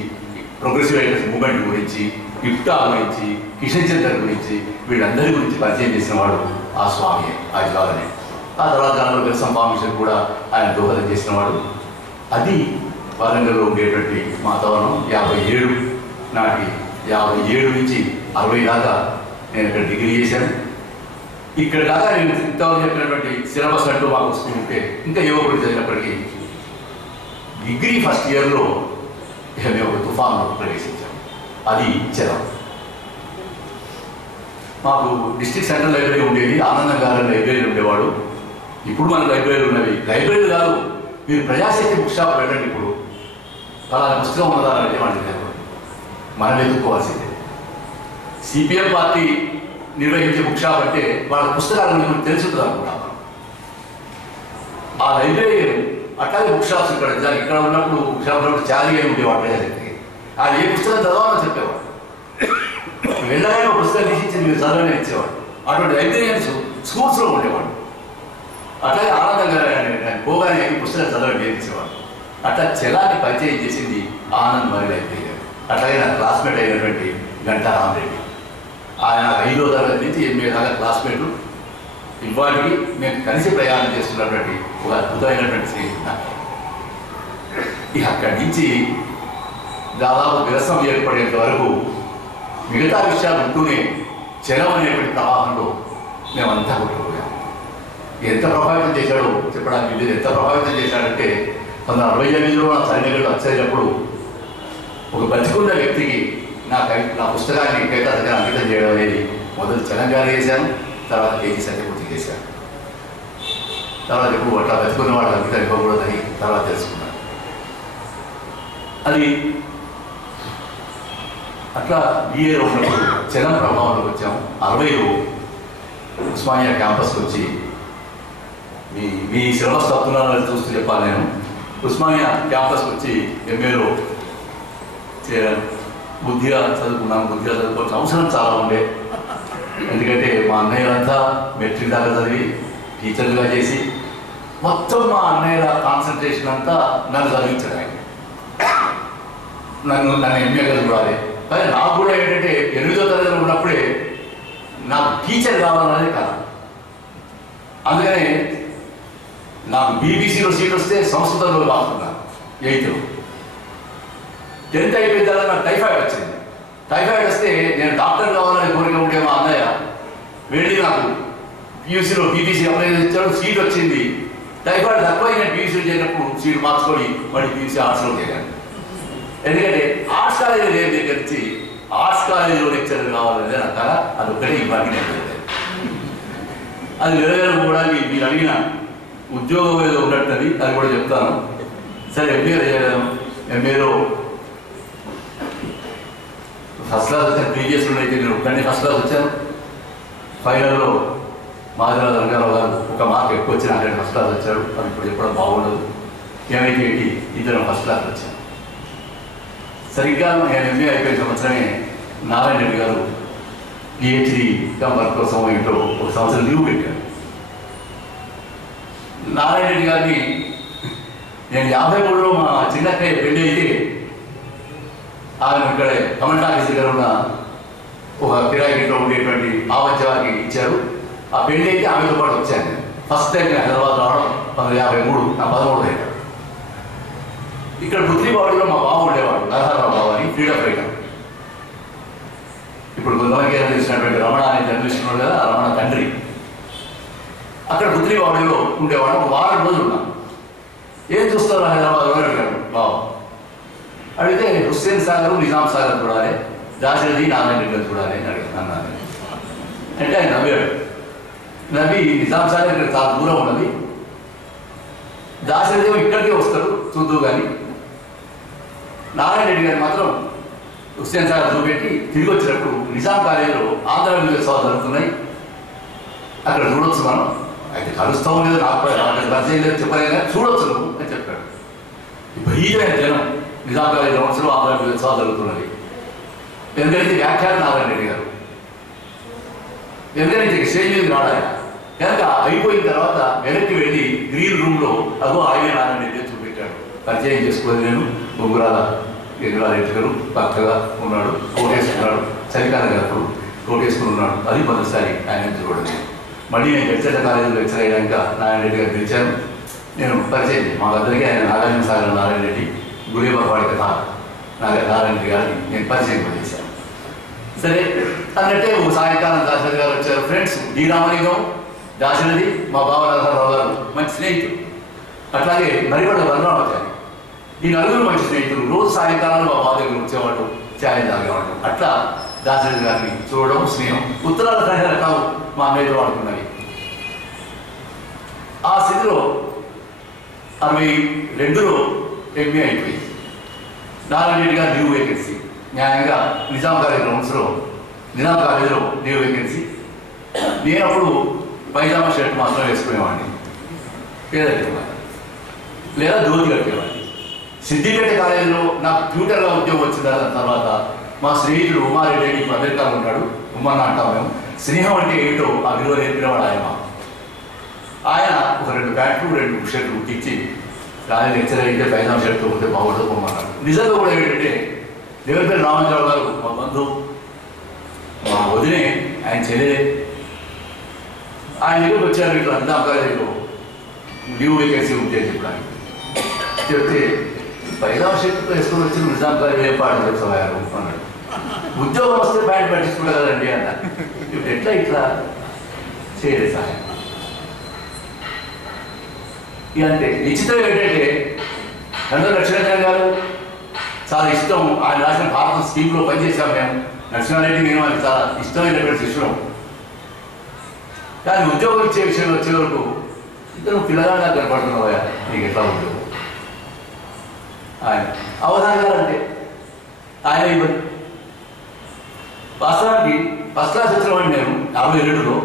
ప్రోగ్రెసివ్ రైటర్స్ మూవ్మెంట్ గురించి, ఇప్టా గురించి, కిషన్ చంద్ర గురించి, వీళ్ళందరి గురించి పరిచయం చేసిన వాడు ఆ స్వామి, ఆ జ్వాలనే. ఆ తర్వాత దానిలో వ్యవసాయ ఫార్మేషన్ కూడా ఆయన దోహదం చేసినవాడు. అది వరంగల్లో ఉండేటువంటి వాతావరణం. 57 నాటి 57 నుంచి 60 దాకా నేను ఇక్కడ డిగ్రీ చేశాను. ఇక్కడ దాకా నేను ఇంతవరకు చెప్పినటువంటి సిలబస్ అంటూ మాకు వస్తూ ఉంటే ఇంకా యువకుడు చదివినప్పటికీ డిగ్రీ ఫస్ట్ ఇయర్లో మేము ఒక తుఫాను ప్రవేశించాం. అది చలం. మాకు డిస్ట్రిక్ట్ సెంట్రల్ లైబ్రరీ ఉండేది, ఆనందం గారి లైబ్రరీ ఉండేవాడు. ఇప్పుడు మన లైబ్రరీలు ఉన్నవి. లైబ్రరీ కాదు, మీరు ప్రజాశక్తి బుక్ షాప్ వెళ్ళండి. ఇప్పుడు ఫలానా పుస్తకం ఉన్నదానంటే వాళ్ళు మనం ఎదుర్కోవాల్సిందే. సిపిఎం పార్టీ నిర్వహించే బుక్ షాప్ అంటే వాళ్ళ పుస్తకాల గురించి తెలుసుంటుంది అనుకుంటాం. ఆ లైబ్రరీ అట్లాగే బుక్ షాప్స్ ఇక్కడ ఉన్నప్పుడు బుక్ షాప్ ఉన్నప్పుడు చాలీ అని ఉండేవాడు. అది ఏ పుస్తకం చదవాలో చెప్పేవాడు. వెళ్ళగానే ఒక పుస్తకం తీసి మీరు చదవని ఇచ్చేవాడు. అటువంటి లైబ్రరీయన్స్ స్కూల్స్లో ఉండేవాడు. అట్లాగే ఆనందంగా పోగానే పుస్తకం చదవడం నేర్పించేవాడు. అట్లా చెలాన్ని పరిచయం చేసింది ఆనంద్ మరి లైబ్రరీ. అట్లాగే నా క్లాస్మేట్ అయినటువంటి గంటా రామరెడ్డి, ఆయన 5వ తరగతి నుంచి 8వ దాకా క్లాస్మేట్లు. ఇవాటికి మేము కలిసి ప్రయాణం చేస్తున్నటువంటి ఒక అద్భుతమైనటువంటి స్నేహితుడు. ఇక అక్కడి నుంచి దాదాపు విరసం ఏర్పడేంత వరకు మిగతా విషయాలు ఉంటూనే చలం అనేటువంటి ప్రవాహంలో మేమంతా కొట్టుకుపోయాం. ఎంత ప్రభావితం చేశాడో చెప్పడానికి లేదు. ఎంత ప్రభావితం చేశాడంటే 1968లో నా సైనికులు వచ్చేటప్పుడు ఒక బతికున్న వ్యక్తికి నా పుస్తకాన్ని కేటాయించగా అంకితం చేయడం అనేది మొదలు తెలంగాణ చేశాను, తర్వాత కేజీ సత్యమూర్తి చేశాను. తర్వాత ఎప్పుడు అట్లా బతుకున్న వాళ్ళు అంకితం ఇవ్వకూడదని తర్వాత తెలుసుకున్నాను. అది అట్లా BAలో ఉన్నప్పుడు చలం ప్రభావంలోకి వచ్చాము. 60లో ఉస్మానియా క్యాంపస్కి వచ్చి మీ సిలబస్ తప్పుతున్నారని చూస్తూ చెప్పాలి. నేను ఉస్మానియా క్యాంపస్కి వచ్చి MAలో చేరాను. బుద్ధిగా చదువుకున్నాను. బుద్ధిగా చదువుకోవాల్సిన అవసరం చాలా ఉండే. ఎందుకంటే మా అన్నయ్యలంతా మెట్రిక్ దాకా చదివి టీచర్లుగా చేసి మొత్తం మా అన్నయ్యల కాన్సన్ట్రేషన్ అంతా నన్ను చదివించడం. నన్ను MA చూడాలి. కానీ నాకు కూడా ఏంటంటే 8వ తరగతిలో ఉన్నప్పుడే నాకు టీచర్ కావాలనేది కాదు. అందుకనే నాకు BBCలో సీట్ వస్తే సంస్కృతంలో రాసుకున్నాను 8th. 10th అయిపోయిన తర్వాత నాకు టైఫాయిడ్ వచ్చింది. టైఫాయిడ్ వస్తే నేను డాక్టర్ కావాలని కోరిక ఉంటే మా అన్నయ్య వెళ్ళి నాకు PUCలో BBC అప్లై ఇచ్చాడు. సీట్ వచ్చింది. టైఫాయిడ్ తక్కువ నేను PUCలో చేరినప్పుడు సీట్ మార్చుకొని మళ్ళీ PUC ఆర్ట్స్లో చేరాను. ఎందుకంటే ఆర్ట్స్ కాలేజీలో లేని దగ్గర నుంచి ఆర్ట్స్ కాలేజీలో లెక్చరర్ కావాలనేది నా కళ. అది ఒక్కటే ఇబ్బంది నేను. అది నెరవేరకపోవడానికి మీరు అడిగిన ఉద్యోగం ఏదో ఉన్నట్టున్నది, అది కూడా చెప్తాను. సరే MAలో ఫస్ట్ క్లాస్ వచ్చాను. ప్రీవియస్లో అయితే నేను ఒక్కడిని ఫస్ట్ క్లాస్ వచ్చాను. ఫైనల్లో మాదిరాజు రంగారావు గారు ఒక మార్క్ ఎక్కువ వచ్చి నాకంటే ఫస్ట్ క్లాస్ వచ్చాడు. అది ఇప్పుడు చెప్పడం బాగుండదు. ఏమైతే ఇద్దరు ఫస్ట్ క్లాస్ వచ్చాను. సరిగ్గా నేను MA అయిపోయిన సంవత్సరమే నారాయణ రెడ్డి గారు PhD వర్క్ కోసం ఇంట్లో ఒక సంవత్సరం లీవ్ పెట్టారు. నారాయణ రెడ్డి గారిని నేను 53లో మా చిన్నక్కయ్య పెళ్ళి అయితే ఆయన ఇక్కడ కమెంట్ ఆఫీస్ దగ్గర ఉన్న ఒక కిరాయి ఇంట్లో ఉండేటువంటి ఆవంచవారికి ఇచ్చారు. ఆ పెళ్ళి అయితే ఆమెతో పాటు వచ్చాను. ఫస్ట్ టైం హైదరాబాద్ రావడం 1953, నా 13 దగ్గర. ఇక్కడ బుద్ధిబాడిలో మా బాబు ఉండేవాడు, నరహరరావు బాబు అని, ఫ్రీడమ్ ఫైటర్. ఇప్పుడు కొంతమందికి తెలిసినటువంటి రమణ అనే జర్నలిస్ట్ ఉన్నాడు కదా, ఆ రమణ తండ్రి. అక్కడ బుద్ధిబాడిలో ఉండేవాడు. ఒక వారం రోజులు ఉన్నాను. ఏం చూస్తారు హైదరాబాద్లో అడిగాడు బాబు. అడిగితే హుస్సేన్ సాగర్, నిజాం సాగర్ చూడాలి, దాశరథి, నారాయణ రెడ్డి చూడాలి అని అన్నాను. అంటే ఆయన నవ్వాడు. నవ్వి నిజాం సాగర్ ఇక్కడ చాలా దూరం ఉన్నది, దాశరథి ఇక్కడికే వస్తారు చూద్దు కానీ, నారాయణ రెడ్డి గారు మాత్రం హుస్సేన్ సాగర్ చూపెట్టి తిరిగి వచ్చినప్పుడు నిజాం కాలేజీలో ఆంధ్ర విజయోత్సవాలు జరుగుతున్నాయి, అక్కడ చూడొచ్చు మనం. అయితే కలుస్తాం లేదు, నాకు పరిచయం లేదు, చెప్పలేదు, చూడొచ్చు నువ్వు అని చెప్పాడు. విపరీతమైన జనం నిజాం కాలేజీ గ్రౌండ్స్లో ఆంధ్ర విజయోత్సవాలు జరుగుతున్నది. ఎందుకంటే వ్యాఖ్యానం నారాయణ రెడ్డి గారు, ఎందుకంటే స్టేజ్ మీద రాడాలి కనుక అయిపోయిన తర్వాత వెనక్కి వెళ్ళి గ్రీన్ రూమ్లో అదో ఆయన నారాయణ రెడ్డి చూపెట్టాడు. పరిచయం చేసుకోలేదు. నేను బొంగురాల ఎదురారెడ్డి గారు పక్కగా ఉన్నాడు, కోటేసుకున్నాడు, చలికాలం గారు కోటేసుకుని ఉన్నాడు. అది మొదటిసారి ఆయన చూడండి. మళ్ళీ నేను చర్చల కాలేజీలో లెక్చర్ అయ్యాక నారాయణ రెడ్డి గారు పిలిచాను. నేను పరిచయం మాకందరికీ ఆయన నాగార్జున సాగర్ నారాయణ రెడ్డి, గురేబాపాడి కథ నారాయణ రెడ్డి గారిని నేను పరిచయం చేశాను. సరే అన్నట్టే ఒక సాయంకాలం దాశరథి గారు వచ్చారు. ఫ్రెండ్స్ డి రామలింగం, దాశరథి, మా బావ నరహరరావు గారు మంచి స్నేహితులు. అట్లాగే మరికొండ వర్ణం వచ్చారు. ఈ నలుగురు మంచి స్నేహితులు. రోజు సాయంకాలంలో మా బావ దగ్గర వచ్చేవాడు, ఛాయ్ తాగేవాడు. అట్లా దాశరథి గారిని చూడడం, స్నేహం. ఉత్తరాల సహాయ రకాలు మా అన్నయ్యతో వాడుకున్నవి. ఆ స్థితిలో 62లో MA అయిపోయింది. నారాయణ రెడ్డి గారు న్యూ వేకెన్సీ న్యాయంగా నిజాం కాలేజ్ గ్రౌండ్స్లో, నిజాం కాలేజీలో న్యూ వేకెన్సీ. నేను అప్పుడు పైజామా షర్ట్ మాత్రం వేసుకునేవాడిని, పేదరికం లేదా ధోతి కట్టేవాడిని. సిద్దిపేట కాలేజీలో నాకు ట్యూటర్గా ఉద్యోగం వచ్చిన తర్వాత మా స్నేహితుడు ఉమారెడ్డి ఇప్పుడు అమెరికాలో ఉంటాడు, ఉమ్మన్న అంటాం మేము. స్నేహం అంటే ఏమిటో ఆ విలువ నేర్పినవాడు ఆయన ఒక 2 ప్యాంట్లు 2 షర్ట్లు కుట్టించి కానీ లెక్చర్ అయితే పైజామా షర్ట్ ఉంటే బాగుంటుంది పొమ్మన్నాడు. నిజంగా కూడా ఏంటంటే దేవరపల్లి రామచంద్రరావు గారు మా బంధువు, మా వదినే, ఆయన చెల్లెలే. ఆయన దగ్గరికి వచ్చారు, ఇట్లా నిజాం కాలేజీలో లీవ్ వేకెన్సీ ఉంటే చెప్పడానికి. చెప్తే పైజామా షర్ట్తో వేసుకొని వచ్చి నిజాం కాలేజీ ఏం పాటు చెప్తారు అన్నాడు. ఉద్యోగం వస్తే ప్యాంట్ పట్టించుకున్నా కదండి అన్న. ఇప్పుడు ఎట్లా ఇట్లా చేయలేదు సహాయం. ఇక అంతే. నిశ్చితం ఏంటంటే కందుల లక్ష్మీనారాయణ గారు చాలా ఇష్టం, ఆయన రాసిన భారత స్కీమ్లో పనిచేసాం మేము. నరసింహారెడ్డి నేను ఆయనకు చాలా ఇష్టమైనటువంటి శిష్యులం. కానీ ఉద్యోగం ఇచ్చే విషయంలో వచ్చే వరకు ఇద్దరు పిల్లగానే కనపడుతున్నావా, నీకు ఎట్లా ఉద్యోగం? ఆయన అవధాని గారు అంటే ఆయన ఇబ్బంది. వాస్తవానికి ఫస్ట్ క్లాస్ వచ్చిన వాడిని నేను 52లో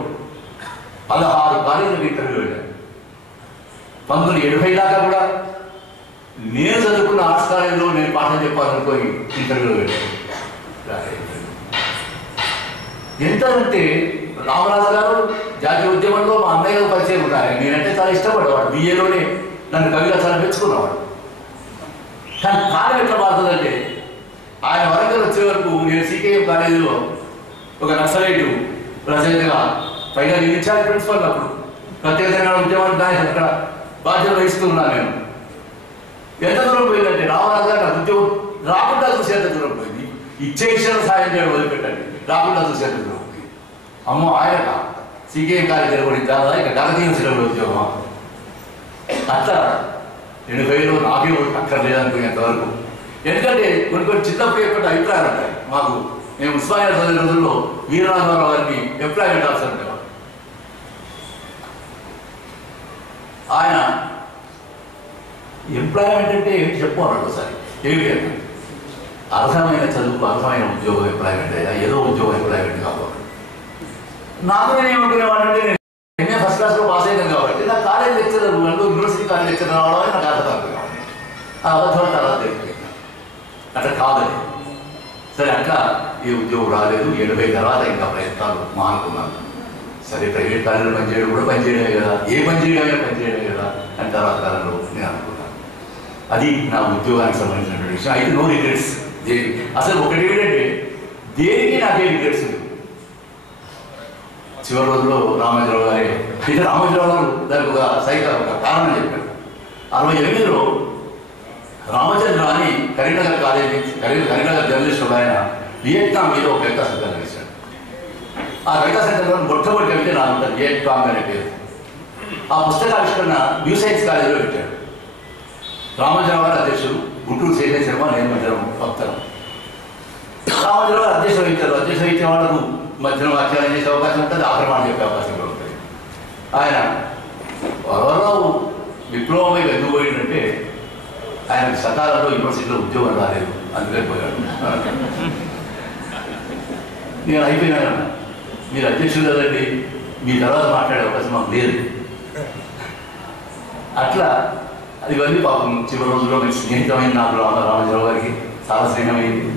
16 కాలేజీలకు ఇంటర్వ్యూ వెళ్ళాను. 1970 దాకా కూడా నేను చదువుకున్న ఆర్ట్స్ కాలేజీలో నేను పాఠం చెప్పాలనుకోని ఇంటర్వ్యూలో వెళ్ళాను. ఎంత అంటే రామరాజు గారు జాతీయ ఉద్యమంలో మా అన్నయ్య పరిచయం ఉన్నాయి. నేనంటే చాలా ఇష్టపడేవాడు. బిఏలోనే నన్ను కవిగా చాలా మెచ్చుకున్నవాడు. కానీ కాలం ఎట్లా మారుతుందంటే ఆయన వరంగల్ వచ్చే వరకు నేను సికేఎం కాలేజీలో ఒక నక్సలైట్ రచయితగా పైగా ఇన్ఛార్జ్ ప్రిన్సిపల్ అప్పుడు ప్రత్యేక తెలంగాణ ఉద్యమానికి దానికి అక్కడ బాధ్యత వహిస్తూ ఉన్నాను నేను. ఎంత దూరం పోయిందంటే రామరాజు గారు నాకు ఉద్యోగం రాకుండా చూసేంత దూరం పోయింది. ఇచ్చే విషయంలో సాయం చేయడం వదిలిపెట్టండి, రాకుండా చూసేంత దూరం పోయింది. అమ్మో ఆయన సికేఎం కాలేజీ నిలబడిందా ఇక గణతీయ సిలబడి ఉద్యోగమా? అట్లా 80లో నాకే అక్కర్లేదనుకునేంతవరకు. ఎందుకంటే కొన్ని చిన్నప్పుడు ఎక్కడ అభిప్రాయాలు ఉంటాయి మాకు. మేము ఉస్మానియా చదివే రోజుల్లో వీరరాఘవరావు గారిని ఎంప్లాయ్మెంట్ ఆఫీసర్ ఉండేవాడు. ఆయన ఎంప్లాయ్మెంట్ అంటే ఏమిటి చెప్పాడు ఒకసారి. ఏమిటి అంటే అర్హమైన చదువుకు అర్హమైన ఉద్యోగం ఎంప్లాయ్మెంట్ అయ్యా, ఏదో ఉద్యోగం ఎంప్లాయ్మెంట్ కావాలి. నాకు నేను ఏమనుకునేవాడంటే నేను ఎంఏ ఫస్ట్ క్లాస్లో పాస్ అయ్యాను కాబట్టి నా college lecturer university college lecturer రావడం నాకు అర్థం కావాలి. ఆ అబద్ధం తర్వాత తెలియదు. అట్లా కాదని సరే అట్లా ఏ ఉద్యోగం రాలేదు. 70 తర్వాత ఇంకా ప్రయత్నాలు మానుకున్నాను. సరే ప్రైవేట్ కాలేజీలో పనిచేయడం కూడా పనిచేయడమే కదా, ఏ పని చేయడమే పనిచేయడమే కదా అని తర్వాత కాలంలో నేను అనుకున్నాను. అది నా ఉద్యోగానికి సంబంధించినటువంటి విషయం. అయితే నో రిగ్రెట్స్. అసలు ఒకటి ఏంటంటే దేనికి నాకే రిగ్రెట్స్ లేదు. చివరి రోజుల్లో రామోజీరావు గారే అయితే రామోజీరావు గారు దానికి ఒక కారణం చెప్పారు. 68లో రామచంద్ర అని కరీంనగర్ కాలేజీ కరీంనగర్ జర్నలిస్ట్ ఆయన వియత్నాం మీద ఒక కవితా సంకలనం వేశాడు. ఆ కవితా సంకలనం మొట్టమొదటి కవిత నా ఉంటుంది వియత్నాం అనే పేరు. ఆ పుస్తక ఆవిష్కరణ న్యూ సైన్స్ కాలేజీలో పెట్టాడు. రామచంద్రరావు గారు అధ్యక్షుడు, గుంటూరు శేఖర్ శర్మ, నేను మధ్యనం వక్తను. రామచంద్రరావు గారు అధ్యక్షులు వహించారు. అధ్యక్షులు వహించే వాళ్ళకు మధ్యలో వ్యాఖ్యానం చేసే అవకాశం ఉంటుంది, ఆక్రమణ చెప్పే అవకాశం కూడా ఉంటుంది. ఆయన వరవరరావు విప్లవమై ఎందుకు పోయిందంటే ఆయనకు సకాలంలో యూనివర్సిటీలో ఉద్యోగం రాలేదు, అందుకని పోయాడు. నేను అయిపోయినా మీరు అధ్యక్షులు కదండి, మీ తర్వాత మాట్లాడే అవకాశం మాకు లేదు. అట్లా అది ఇవన్నీ పాపం చివరి రోజుల్లో మీకు స్నేహితమైన నాకు రామోజీరావు గారికి చాలా స్నేహమైంది.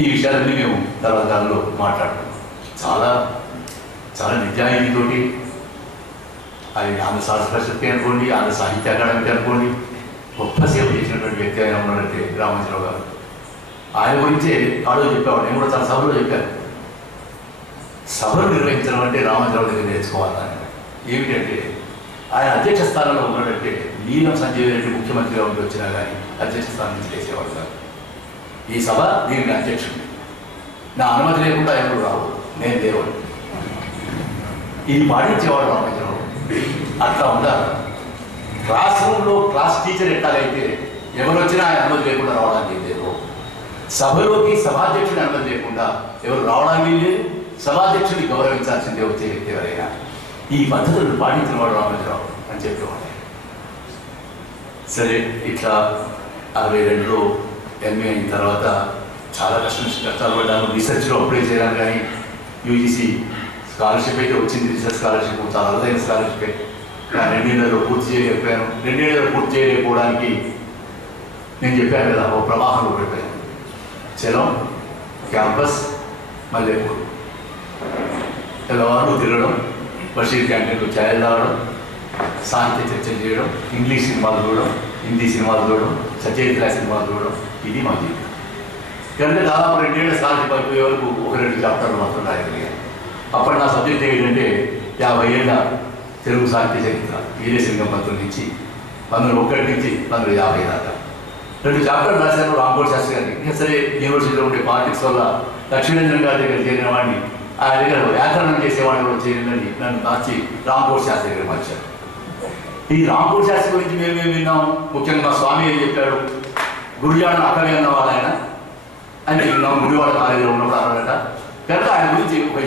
ఈ విషయాలన్నీ మేము తర్వాత కాలంలో మాట్లాడుతున్నాం. చాలా చాలా నిజాయితీతోటి అది ఆంధ్ర శాస్త్ర పరిషత్కి అనుకోండి, ఆంధ్ర సాహిత్య అకాడమీకి అనుకోండి, గొప్ప సేవ చేసినటువంటి వ్యక్తి ఆయన ఉన్నాడంటే రామోజీరావు గారు. ఆయన గురించే ఆడో చెప్పేవాడు, నేను కూడా చాలా సభలో చెప్పాను. సభలు నిర్వహించడం అంటే రామోజీరావు దగ్గర నేర్చుకోవాలని. ఏమిటంటే ఆయన అధ్యక్ష స్థానంలో ఉన్నాడంటే నీలం సంజయ్ రెడ్డి ముఖ్యమంత్రిగా ఉండి వచ్చినా కానీ అధ్యక్ష స్థానం నుంచి చేసేవాడు కాదు. ఈ సభ దీనికి అధ్యక్షుడు, నా అనుమతి లేకుండా ఆయన కూడా రావు, నేను దేవుడు. ఇది పాటించేవాడు రామోజీరావు. అట్లా ఉండాలి. క్లాస్ రూమ్లో క్లాస్ టీచర్ ఎట్టాలైతే ఎవరు వచ్చినా ఆయన అనుమతి లేకుండా రావడానికి లేదు. సభలోకి సభాధ్యక్షుడి అనుమతి లేకుండా ఎవరు రావడానికి లేదు. సభాధ్యక్షుడిని గౌరవించాల్సిందే వచ్చే వ్యక్తి ఎవరైనా. ఈ పద్ధతులను పాటించిన వాడు రామోజీరావు అని చెప్పేవాడు. సరే ఇట్లా 62లో ఎంఏ అయిన తర్వాత చాలా కష్టాలు పడ్డాను. రీసెర్చ్లో అప్లై చేయడానికి కానీ యూజీసీ స్కాలర్షిప్ అయితే వచ్చింది, రీసెర్చ్ స్కాలర్షిప్, చాలా అరుదైన స్కాలర్షిప్. 2 ఏళ్లలో పూర్తి చేయలేకపోయాను. 2 ఏళ్లలో పూర్తి చేయలేకపోవడానికి నేను చెప్పాను కదా, ఒక ప్రవాహంలో పడిపోయాను. చలం, క్యాంపస్, మల్లెపూర్, తెల్లవారు తిరగడం, బషీర్ క్యాంటీన్లో ఛాయలు తాగడం, సాహిత్య చర్చలు చేయడం, ఇంగ్లీష్ సినిమాలు చూడడం, హిందీ సినిమాలు చూడడం, సత్యజిత్ర సినిమాలు చూడడం, ఇది మా జీవితం. కనుక దాదాపు 2 ఏళ్ల స్కాలర్షిప్ అయిపోయే వరకు 1-2 చాప్టర్లు మాత్రం రాయగలిగాను. అప్పుడు నా సబ్జెక్ట్ ఏంటంటే 50 ఏళ్ళ తెలుగు సాహిత్య చరిత్ర, వీరేశలింగం పంతుల నుంచి 1901 నుంచి 1950 దాకా 2 చాప్టర్లు రాశాను రాంకోటి శాస్త్రి గారికి. ఇంకా సరే యూనివర్సిటీలో ఉండే పాలిటిక్స్ వల్ల లక్ష్మీరంజన్ గారి దగ్గర చేరిన వాడిని, ఆయన దగ్గర వ్యాకరణం చేసేవాడిని కూడా చేరిందని నన్ను మార్చి రాంకోటి శాస్త్రి దగ్గర మార్చారు. ఈ రాంకోటి శాస్త్రి గురించి మేమేమి విన్నాం, ముఖ్యంగా మా స్వామి ఏం చెప్పాడు, గురుజాడ అక్కడే ఉన్నవాడు ఆయన అని విన్నాం. గుడివాడ కాలేజీలో ఉన్నప్పుడు అన్నాడట. కనుక ఆయన గురించి ఒక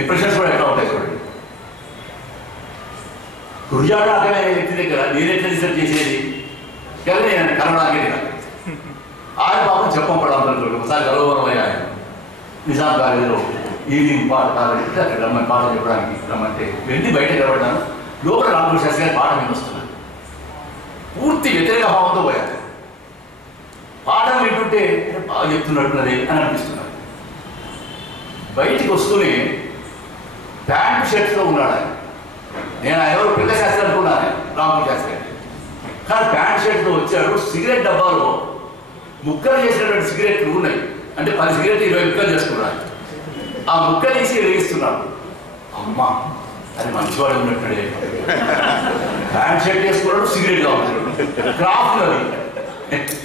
ఇంప్రెషన్స్ కూడా ఎట్లా ఉంటాయి చూడండి. గురుజాడ అక్కడే వ్యక్తి దగ్గర నేను ఎట్లా రీసెర్చ్ చేసేది, కనుక నేను కన్నడానికి ఆయన పాపం చెప్పడం ఒకసారి గౌరవం ఆయన నిజాం కాలేజీలో ఈవినింగ్ కాలేజీ అక్కడ రమ్మని పాటలు చెప్పడానికి రమ్మంటే వెళ్ళి బయట నిలబడ్డాను. లోపల రామకృష్ణ శాస్త్రి గారి పాఠం నేను వస్తున్నాను. పూర్తి వ్యతిరేక భావంతో పోయాను. పాఠం వింటుంటే బాగా చెప్తున్నట్టున్నది అని అనిపిస్తున్నాను. బయటికి వస్తూనే ప్యాంటు షర్ట్తో ఉన్నాడు ఆయన. నేను ఆయన ఎవరు పిల్ల శాస్త్రి అనుకున్నాను, రామకృష్ణ శాస్త్రి గారు. కానీ ప్యాంట్ షర్ట్తో వచ్చాడు. సిగరెట్ డబ్బాలో ముక్కలు చేసినటువంటి సిగరెట్లు ఉన్నాయి. అంటే 10 సిగరెట్లు 20 ముక్కలు చేసుకున్నాడు. ఆ ముక్కలు తీసి వేయిస్తున్నాడు. అమ్మ అది మంచివాడు ఉన్నట్టుడే. ప్యాంట్ షర్ట్ వేసుకున్నాడు, సిగరెట్ కావుతున్నాడు. క్రాఫ్ట్ అది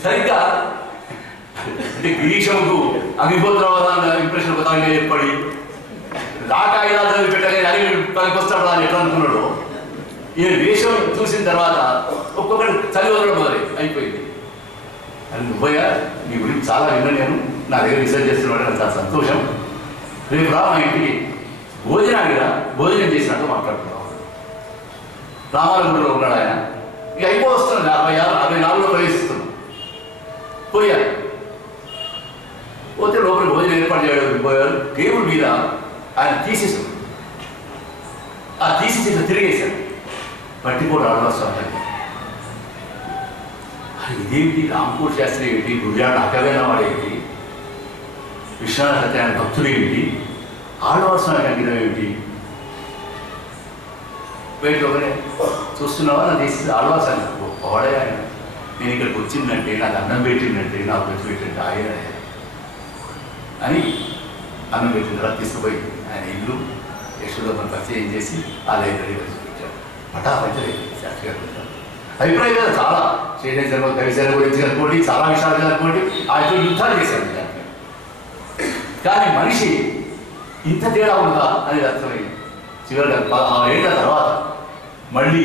సరిగ్గా అంటే గిరీశముకు అగ్నిహోత్రవాదాన్ని ఇంప్రెషన్ ఒకదాన్ని ఏర్పడి రాకాయిదాలు చదివి పెట్టగానే అది పనికి వస్తాడు అని ఎట్లా అనుకున్నాడు. ఈ వేషం చూసిన తర్వాత ఒక్కొక్కటి చదివి వదలడం మొదలై అయిపోయింది. అని నువ్వయ్యా నీ గురించి చాలా విన్నా, నేను నా దగ్గర రీసెర్చ్ చేస్తున్నాడు, నాకు చాలా సంతోషం. రేపు రా మా ఇంటికి భోజనాన్ని భోజనం చేసినట్టు మాట్లాడుతున్నాం. రామాలగుడిలో ఉన్నాడు ఆయన. ఇక అయిపోవస్తున్నాడు, 64లో ప్రవేశిస్తున్నాం. పోయారు. పోతే లోపల భోజనం ఏర్పాటు చేయడానికి పోయారు. టేబుల్ మీద ఆయన తీసేసాడు. ఆ తీసేసి తిరిగేశాడు. పట్టిపోడు ఆడవస్తాడు. ఇదేంటి, రామకోటి శాస్త్రి ఏంటి, గురుజాడ అక్కవైన వాడేంటి, విశ్వనాథ సత్యనారాయణ భక్తులు ఏమిటి, ఆడవలసిన అంకితం ఏమిటి, బయటలోనే చూస్తున్నావా నా తీసి ఆడవలసిన గొప్పవాడే ఆయన. నేను ఇక్కడికి వచ్చిందంటే, నాకు అన్నం పెట్టిందంటే, నాకు వచ్చి పెట్టింటే ఆయన అని అన్నం పెట్టిన తర్వాత తీసుకుపోయి ఆయన ఇల్లు యశోదమ్మను పరిచయం చేసి ఆ లైబ్రరీ వచ్చి పెట్టాడు. పటాపంచలేదు శాస్త్రి గారు. అభిప్రాయం కదా చాలా చైతన్య శర్మ కవిశర్మ గురించి అనుకోండి, చాలా విషయాలు అనుకోండి, ఆయనతో యుద్ధాలు చేశారు. కానీ మనిషి ఇంత తేడా ఉందా అనేది అర్థమైంది. చివరిగా 16 ఏళ్ల తర్వాత మళ్ళీ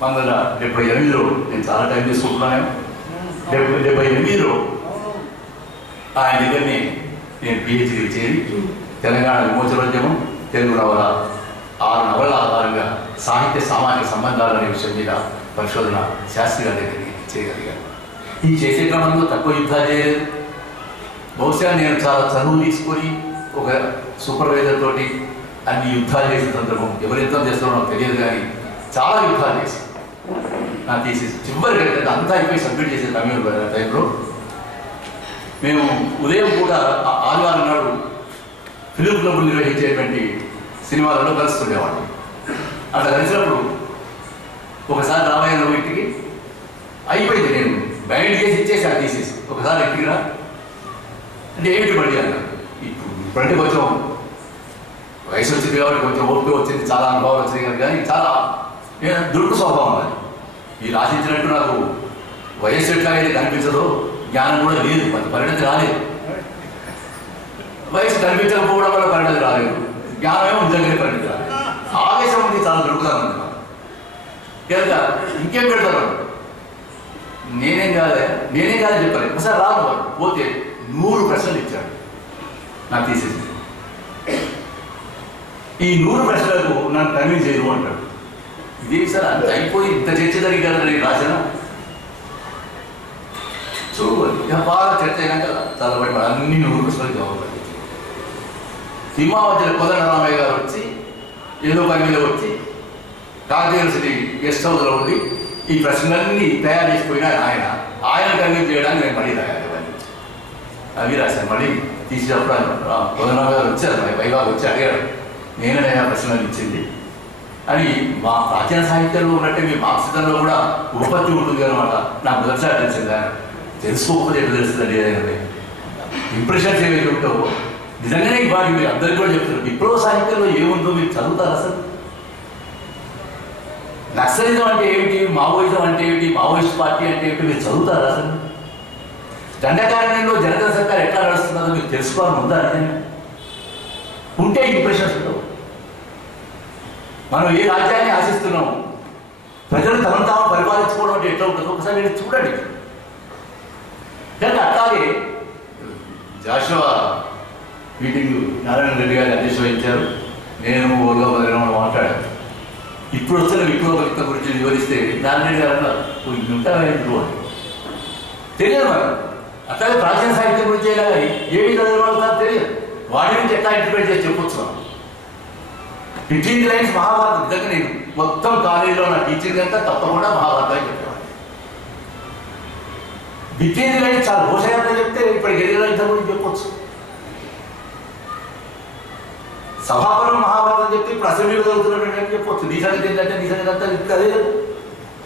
1978లో నేను చాలా టైం తీసుకుంటున్నాను. 78లో ఆయన దగ్గరనే నేను పిహెచ్డీ చేరి తెలంగాణ విమోచనోద్యమం, తెలుగు నవల 6 నవల ఆధారంగా సాహిత్య సామాజిక సంబంధాలు అనే విషయం మీద పరిశోధన శాస్త్రి గారి దగ్గరికి చేయగలిగాను. ఈ చేసే క్రమంలో తక్కువ యుద్ధాలు చేయలేదు. బహుశా నేను చాలా చదువు తీసుకొని ఒక సూపర్వైజర్ తోటి అన్ని యుద్ధాలు చేసిన సందర్భం, ఎవరు యుద్ధం చేస్తారో నాకు తెలియదు, కానీ చాలా యుద్ధాలు చేసి నా తీసేసి చివరికి అంతా అయిపోయి సబ్మిట్ చేసే టైంలో మేము ఉదయం కూడా ఆదివారం నాడు ఫిలిం క్లబ్లు నిర్వహించేటువంటి సినిమాలలో కలుస్తుండేవాడు. అట్లా కలిసినప్పుడు ఒకసారి రామాయణ ఇంటికి అయిపోయింది, నేను బయట చేసి ఇచ్చేసి అది తీసేసి ఒకసారి ఇంటికి రా అంటే ఏమిటి పడి అన్నాడు. ఇప్పుడంటే కొంచెం వయసు వచ్చింది కాబట్టి కొంచెం ఓపిక వచ్చింది, చాలా అనుభవాలు వచ్చింది కానీ చాలా దుర్గు స్వభావం అది. ఈ రాసించినట్టు నాకు వయస్సు ఎట్లాగైతే కనిపించదో జ్ఞానం కూడా లేదు, పరిణతి రాలేదు. వయసు కనిపించకపోవడం వల్ల పరిణతి రాలేదు, జ్ఞానమే ఉందని పరిణతి రాలేదు. ఆవేశం ఉంది, చాలా దొరుకుతా ఉంది. కనుక ఇంకేం పెడతారు, నేనేం కాదని చెప్పాలి. ఒకసారి రాదు వాడు పోతే 100 ప్రశ్నలు ఇచ్చాడు నాకు తీసేసి. ఈ 100 ప్రశ్నలకు నన్ను కన్విన్స్ చేయరు అంటాడు. ఇదేమి సార్ అంత అయిపోయి ఇంత చర్చ జరిగాను రాసిన చూడు బాగా చర్చ అయినాక చాలా బయట అన్ని 100 ప్రశ్నలు జవాబు. సింహావతిలో కోదండరామయ్య గారు వచ్చి ఏదో పని మీద వచ్చి కాకతీయ యూనివర్సిటీ గెస్ట్ హౌస్లో ఉండి ఈ ప్రశ్నలన్నీ తయారు చేసిపోయినా ఆయన కన్విన్స్ చేయడానికి నేను మళ్ళీ రాయాలి అవి రాశాను. మళ్ళీ తీసేటప్పుడు కోదండరామయ్య గారు వచ్చారు, వైభాగ్ వచ్చి అడిగారు, నేనే ప్రశ్నలు ఇచ్చింది అని. మా ప్రాచీన సాహిత్యంలో ఉన్నట్టే మీ మార్క్సిజంలో కూడా ఉపపత్తి ఉంటుంది అనమాట. నాకు మొదటిసారి తెలిసిందా, తెలుసుకోకపోతే ఎట్లా తెలుస్తుందండి ఏదైనా ఇంప్రెషన్స్ ఏవైతే ఉంటావో నిజంగానే వాటి మీరు అందరికీ కూడా చెప్తున్నారు. విప్లవ సాహిత్యంలో ఏముందో మీరు చదువుతారు అసలు? నక్సలిజం అంటే ఏమిటి, మావోయిజం అంటే ఏమిటి, మావోయిస్ట్ పార్టీ అంటే ఏమిటి మీరు చదువుతారు అసలు? దండకారణ్యంలో జనతా సర్కార్ ఎట్లా నడుస్తున్నదో మీకు తెలుసుకోవాలని ఉందా? ఉంటే ఇంప్రెషన్స్ ఉండవు. మనం ఏ రాజ్యాన్ని ఆశిస్తున్నాము, ప్రజలు తమను తాము పరిపాలించుకోవడం అంటే ఎట్లా ఉంటుందో ఒకసారి మీరు చూడండి. కానీ అట్లాగే జాషువా మీటింగ్ నారాయణ రెడ్డి గారి అధ్యక్షత వహించారు. నేను ఓర్గా బదిలీ మాట్లాడాను. ఇప్పుడు వస్తున్న విప్లవ ఫలితం గురించి వివరిస్తే నారాయణ రెడ్డి గారు అన్నారు, ఉంటారు తెలియదు మరి. అట్లాగే ప్రాచీన సాహిత్యం గురించి అయినా కానీ ఏమి చదివాళ్ళు తెలియదు. వాటి నుంచి ఎట్లా ఇంటర్ప్రిట్ చేసి చెప్పొచ్చు. 15 లైన్స్ మహాభారతం నిజంగా నేను మొత్తం కాలేజీలో నా టీచింగ్ అంతా తప్పకుండా మహాభారతాన్ని చెప్పేవాడు. 15 లైన్స్ చాలా రోషయాత్ర చెప్తే ఇప్పటికి 20 లైన్స్ గురించి చెప్పొచ్చు. సభాపరం మహాభారతం చెప్తే ఇప్పుడు అసెంబ్లీలో చదువుతున్నట్టు చెప్పొచ్చు. నీ సంగతి ఏంటంటే నీ సంగతి అంతా చెప్తే అదే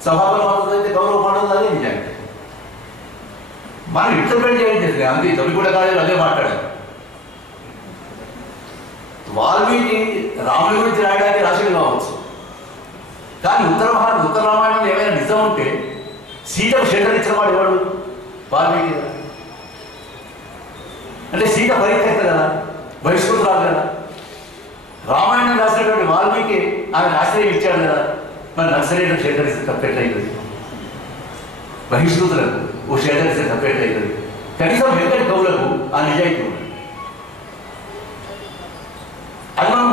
సభాపరం అవుతుంది అయితే గౌరవ పాఠం అదే నిజానికి. మనం ఇంటర్ప్రిట్ చేయడం చేస్తుంది. అందుకే తొలిగూడ కాలేజీలో అదే మాట్లాడారు. వాల్మీకి రాముడి గురించి రాయడానికి రాశులు కావచ్చు, కానీ ఉత్తర రామాయణంలో ఏమైనా నిజం ఉంటే సీతకు షెల్టర్ ఇచ్చిన వాడు ఎవడు? వాల్మీకి. అంటే సీత పరిత్యక్త కదా, బహిష్కృతురాలు కదా. రామాయణం రాసినటువంటి వాల్మీకి ఆమె ఆశ్రయం ఇచ్చాడు కదా. మరి నక్సలైట్లకు షెల్టర్ ఇస్తే తప్పేట్లయితుంది, బహిష్కృతులకు ఓ షెల్టర్ ఇస్తే తప్పేట్లయితుంది. కనీసం వెంకటి కవులకు ఆ నిజాయితీ ఉంది. అది మనం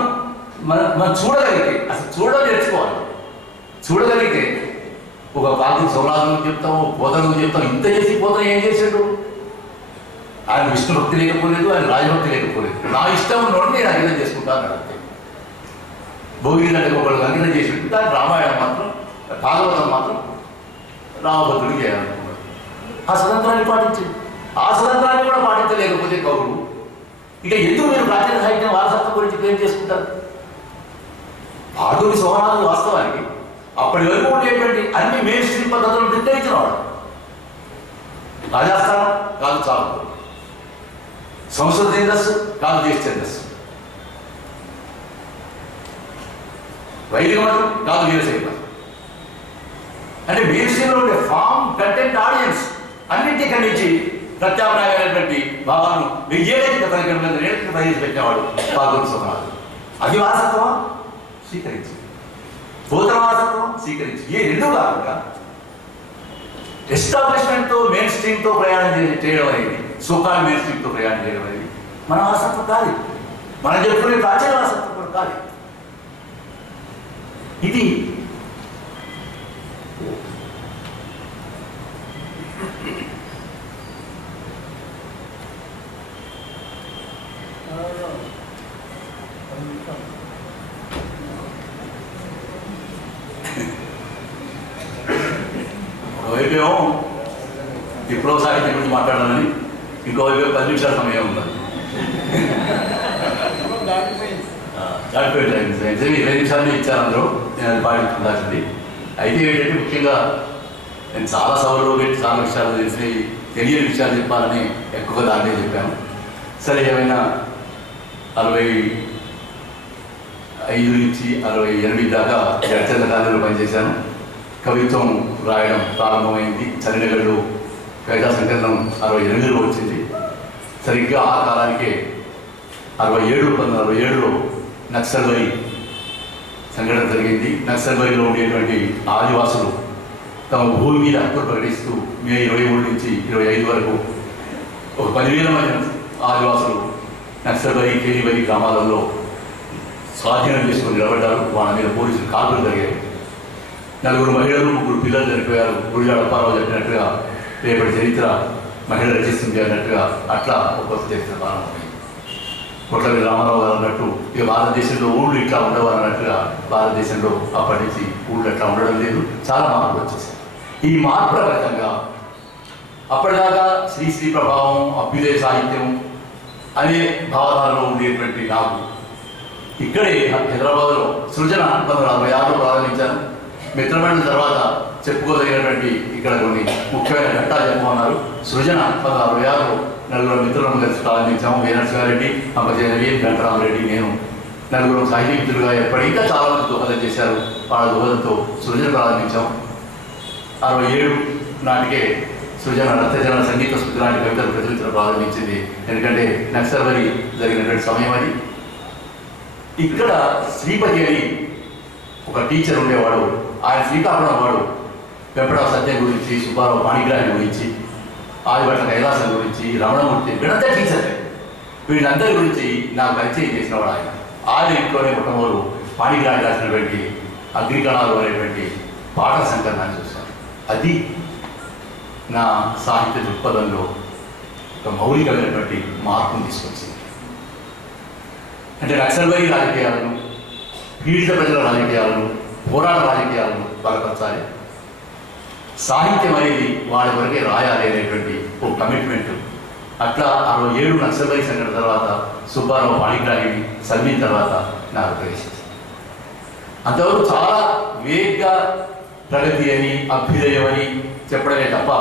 చూడగలిగితే, అసలు చూడడం నేర్చుకోవాలి. చూడగలిగితే ఒక పార్టీ సౌరాజులకు చెప్తాము, పోతలకు చెప్తాం. ఇంత చేసి పోతన ఏం చేశాడు? ఆయన విష్ణు భక్తి లేకపోలేదు, ఆయన రాజభక్తి లేకపోలేదు. నా ఇష్టం ఉన్నోడు నేను అంకితం చేసుకుంటాను అంతే. భోగి అంటే ఒకళ్ళు అంకితం చేసి కానీ రామాయణం మాత్రం, భాగవతం మాత్రం రామభద్రుడికి చేయాలనుకున్నాడు. ఆ స్వతంత్రాన్ని పాటించింది. ఆ స్వతంత్రాన్ని కూడా పాటించలేకపోతే కవులు ఇక ఎందుకు మీరు ప్రాచీన సాహిత్యం వారసత్వం గురించి క్లెయిమ్ చేసుకుంటారు? ఆధునిక సోమనాథుడు వాస్తవానికి అప్పటి వరకు ఉండేటువంటి అన్ని మెయిన్ స్ట్రీమ్ పద్ధతులను నిర్ణయించిన వాడు. రాజస్థానం కాదు చాలు, సంస్కృత ఛందస్సు కాదు దేశ ఛందస్సు, వైదిక మతం కాదు వీరశైవ. అంటే మెయిన్ స్ట్రీమ్లో ఉండే ఫామ్, కంటెంట్, ఆడియన్స్ అన్నింటి ఖండించి ప్రత్యామ్నాయమైనటువంటి భావాలను 1000 ప్రవేశపెట్టినవాడు పాల్గొని సోమనాథుడు. అది వారసత్వం స్వీకరించి, పోతన వారసత్వం స్వీకరించి, ఏ రెండు కాకుండా ఎస్టాబ్లిష్మెంట్తో మెయిన్ స్ట్రీమ్తో ప్రయాణం చేయడం అనేది, సోకాల్ మెయిన్ స్ట్రీమ్తో ప్రయాణం చేయడం అనేది మన వారసత్వం కాదు. మనం చెప్పుకునే ప్రాచీన వారసత్వం కూడా కాదు. ఇది ఒకవైపేమో విప్లవ సాహిత్యం గురించి మాట్లాడాలని, ఇంకోవైపు 10 నిమిషాల సమయం ఉన్నది. దాటిపోయింది 20 నిమిషాలు ఇచ్చారు అందరూ. నేను అది పాటించాల్సింది. అయితే ఏంటంటే ముఖ్యంగా నేను చాలా సభలో పెట్టి చాలా విషయాలు తెలియని విషయాలు చెప్పాలని ఎక్కువగా దాన్నే చెప్పాను. సరే, ఏమైనా 65 నుంచి 68 దాకా జడ్చర్ల కాలేజీలో పనిచేశాను. కవిత్వం రాయడం ప్రారంభమైంది. చలినగడ్డు కవితా సంకలనం 68లో వచ్చింది. సరిగ్గా ఆ కాలానికే 1967లో నక్సల్బరీ సంఘటన జరిగింది. నక్సల్బరీలో ఉండేటువంటి ఆదివాసులు తమ భూమి మీద హక్కులు ప్రకటిస్తూ మే 23 నుంచి 25 వరకు ఒక 10,000 మంది ఆదివాసులు నక్సల్బరీ, కేలీబరీ గ్రామాలలో స్వాధీనం చేసుకుని నిలబడ్డారు. వాళ్ళ మీద పోలీసులు కాల్పులు జరిగాయి. 4 మహిళలు 3 పిల్లలు చనిపోయారు. గుడిజాడ అప్పారావు చెప్పినట్టుగా రేపటి చరిత్ర మహిళ రచిస్తుంది అన్నట్టుగా అట్లా ఒక కొత్త చరిత్ర ప్రారంభమైంది. కొట్లవి రామారావు గారు అన్నట్టు ఇక భారతదేశంలో ఊళ్ళు ఇట్లా ఉండవు అన్నట్టుగా భారతదేశంలో అప్పటి నుంచి ఊళ్ళు అట్లా ఉండడం లేదు, చాలా మార్పులు వచ్చేసాయి. ఈ మార్పుల ఫలితంగా అప్పటిదాకా శ్రీశ్రీ ప్రభావం, అభ్యుదయ సాహిత్యం అనే భావనాల్లో ఉండేటువంటి నాకు ఇక్కడే హైదరాబాద్లో సృజన 1946లో ప్రారంభించాను. మిత్రమండలి తర్వాత చెప్పుకోదగినటువంటి ఇక్కడ కొన్ని ముఖ్యమైన ఘట్టాలు చెప్పమన్నారు. సృజన 1966లో నలుగురు మిత్రులను కలిసి ప్రారంభించాము. వీరనరసింహారెడ్డి, అంబజయనవి, వెంకటరామరెడ్డి, నేను నలుగురు సాహితీ మిత్రులుగా ఏర్పడి ఇంకా చాలా మంది దోహదం చేశారు. వాళ్ళ దోహదంతో సృజన ప్రారంభించాం. 67 నాటికే సృజన రక్తజన సంగీత స్మృతి లాంటి కవితలు ప్రచురించడం ప్రారంభించింది. ఎందుకంటే నక్సల్బరి జరిగినటువంటి సమయం అది. ఇక్కడ శ్రీపతి అని ఒక టీచర్ ఉండేవాడు. ఆయన శ్రీకాకుళం వాడు. వెంపటరావు సత్యం గురించి, సుబ్బారావు పాణిగ్రాహి గురించి, ఆదిభట్ల కైలాసం గురించి, రమణమూర్తి, వీళ్ళంతా టీచర్లే. వీళ్ళందరి గురించి నాకు పరిచయం చేసినవాడు ఆయన. ఆయన ఇంట్లోనే మొట్టమొదలు పాణిగ్రాహి రాసినటువంటి అగ్నికణాలు అనేటువంటి పాఠ సంకలనాన్ని చూశాను. అది నా సాహిత్య దృక్పథంలో ఒక మౌలికమైనటువంటి మార్పును తీసుకొచ్చింది. అంటే నక్సల్బరీ రాజకీయాలను, పీడిత ప్రజల రాజకీయాలను, పోరాట రాజకీయాలను బలపరచాలి, సాహిత్యం అనేది వాళ్ళ వరకే రాయాలి అనేటువంటి ఒక కమిట్మెంట్. అట్లా 67 నక్సల్బరీ సంఘటన తర్వాత సుబ్బారావు పాణిగ్రాహిని సల్మిన తర్వాత నాకు ప్రవేశించింది. అంతవరకు చాలా వేగ్గా ప్రగతి అని, అభ్యుదయం అని చెప్పడమే తప్ప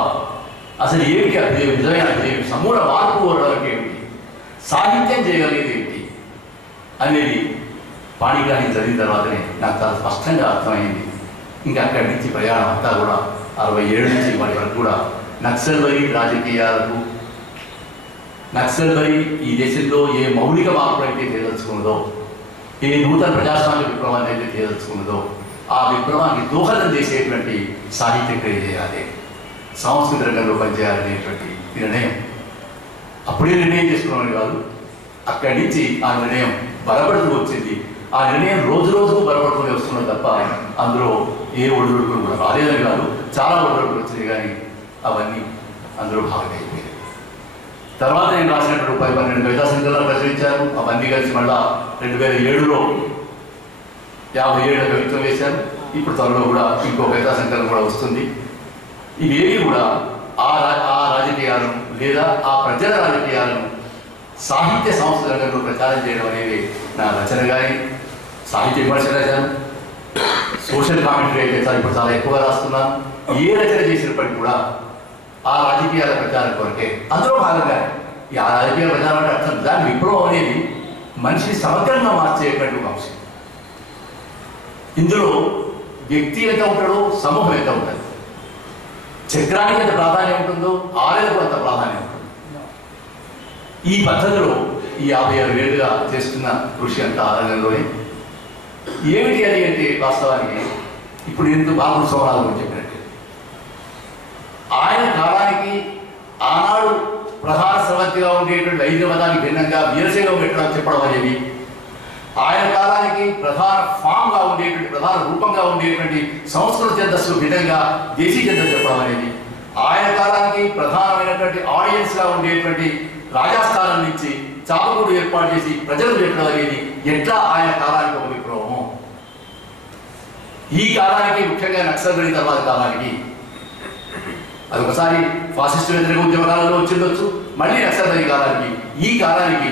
అసలు ఏమిటి అభ్యుదయం, నిజమైన అభ్యుదయం, సమూల మార్పు కోరడానికి ఏమిటి, సాహిత్యం చేయగలిగేది ఏమిటి అనేది పాణిగ్రాహిని చదివిన తర్వాతనే నాకు చాలా స్పష్టంగా అర్థమైంది. ఇంకా అక్కడి నుంచి ప్రయాణం అంతా కూడా 67 నుంచి వాటి వరకు కూడా నక్సల్బరీ రాజకీయాలకు, నక్సల్బరీ ఈ దేశంలో ఏ మౌలిక మార్పులు అయితే చేయదలుచుకున్నదో, ఏ నూతన ప్రజాస్వామ్య విప్లవాన్ని అయితే చేయదలుచుకున్నదో ఆ విప్లవానికి దోహదం చేసేటువంటి సాహిత్యం క్రియ చేయాలి, సంస్కృతి రంగంలో పనిచేయాలనేటువంటి నిర్ణయం అప్పుడే నిర్ణయం చేసుకున్నామని కాదు, అక్కడి నుంచి ఆ నిర్ణయం బలపడుతూ వచ్చింది. ఆ నిర్ణయం రోజు రోజుకు బలపడుతూనే వస్తున్నది తప్ప అందులో ఏ ఒడిదుడుకులు కూడా రాలేదని కాదు, చాలా ఒడిదుడుకులు వచ్చినాయి, కానీ అవన్నీ అందులో భాగమైపోయాయి. తర్వాత నేను రాసినటువంటి 12 కవితా సంకలనాలు ప్రచురించాను. అవన్నీ కలిసి మళ్ళా 2007లో 57 కవిత్వం వేశాను. ఇప్పుడు త్వరలో కూడా ఇంకో కవితా సంకలనం కూడా వస్తుంది. ఇవేవి కూడా ఆ రాజకీయాలను లేదా ఆ ప్రజల రాజకీయాలను సాహిత్య సంస్థల రంగంలో ప్రచారం చేయడం అనేది నా రచన. కానీ సాహిత్య విమర్శ రాశాను, సోషల్ కామెంటరీ అయితే ఇప్పుడు చాలా ఎక్కువగా రాస్తున్నాను. ఏ రచన చేసినప్పటికీ కూడా ఆ రాజకీయాల ప్రచారం కొరకే, అందులో భాగంగా ఈ ఆ రాజకీయాల ప్రచారం అంటే అర్థం దాని విప్లవం అనేది మనిషిని సమగ్రంగా మార్చేటువంటి ఒక అంశం. ఇందులో వ్యక్తి ఎంత ఉంటాడో సమూహం ఎంత ఉంటుంది, చక్రానికి ఎంత ప్రాధాన్యం ఉంటుందో ఆలయకు అంత ప్రాధాన్యం ఉంటుంది. ఈ పద్ధతిలో ఈ 56 ఏళ్ళుగా చేస్తున్న కృషి అంతా ఆ రంగంలోనే. ఏమిటి అది అంటే వాస్తవానికి ఇప్పుడు ఎందుకు బాబు సోమనాథ్ గురించి చెప్పినట్టు ఆయన కాలానికి ఆనాడు ప్రధాన స్రవంతిగా ఉండేటువంటి వైద్య మతానికి భిన్నంగా వీరశైవం పెట్టడం చెప్పడం అనేది, ఆయన కాలానికి ప్రధాన ఫామ్గా ఉండేటువంటి, ప్రధాన రూపంగా ఉండేటువంటి సంస్కృత ఛందస్సు భిన్నంగా దేశీ ఛందస్సు చెప్పడం అనేది, ఆయన కాలానికి ప్రధానమైనటువంటి ఆడియన్స్గా ఉండేటువంటి రాజస్థానం నుంచి చాపకూడు ఏర్పాటు చేసి ప్రజలు పెట్టడం అనేది ఎట్లా ఆయన కాలానికి ఒక విప్లవము. ఈ కాలానికి ముఖ్యంగా నక్సల్బరీ తర్వాత కాలానికి అది ఒకసారి ఫాసిస్టు వ్యతిరేక ఉద్యమ కాలంలో వచ్చిండొచ్చు, మళ్ళీ నక్సల్బరీ కాలానికి, ఈ కాలానికి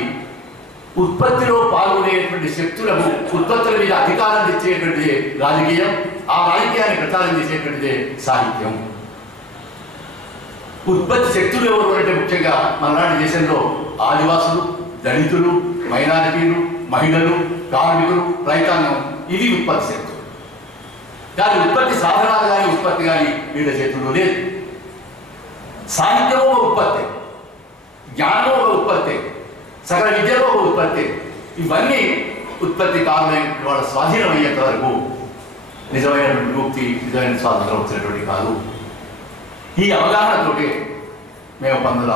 ఉత్పత్తిలో పాల్గొనేటువంటి శక్తులకు ఉత్పత్తుల మీద అధికారం తెచ్చేటువంటి రాజకీయం, ఆ రాజకీయాన్ని ప్రచారం చేసేటువంటిదే సాహిత్యం. ఉత్పత్తి శక్తులు ఎవరు అంటే ముఖ్యంగా మనలాంటి దేశంలో ఆదివాసులు, దళితులు, మైనారిటీలు, మహిళలు, కార్మికులు, రైతాంగం, ఇవి ఉత్పత్తి శక్తులు. కానీ ఉత్పత్తి సాధనాలు కానీ ఉత్పత్తి కానీ వీళ్ళ చేతుల్లో లేదు. సాహిత్యము ఒక ఉత్పత్తి, జ్ఞానము ఒక ఉత్పత్తి, సకల విద్యలో ఒక ఉత్పత్తి. ఇవన్నీ ఉత్పత్తి కారణమైన వాళ్ళ స్వాధీనం అయ్యేంత వరకు నిజమైన విముక్తి, నిజమైన స్వాతంత్రం వచ్చినటువంటి కాదు. ఈ అవగాహనతోటి మేము పందుల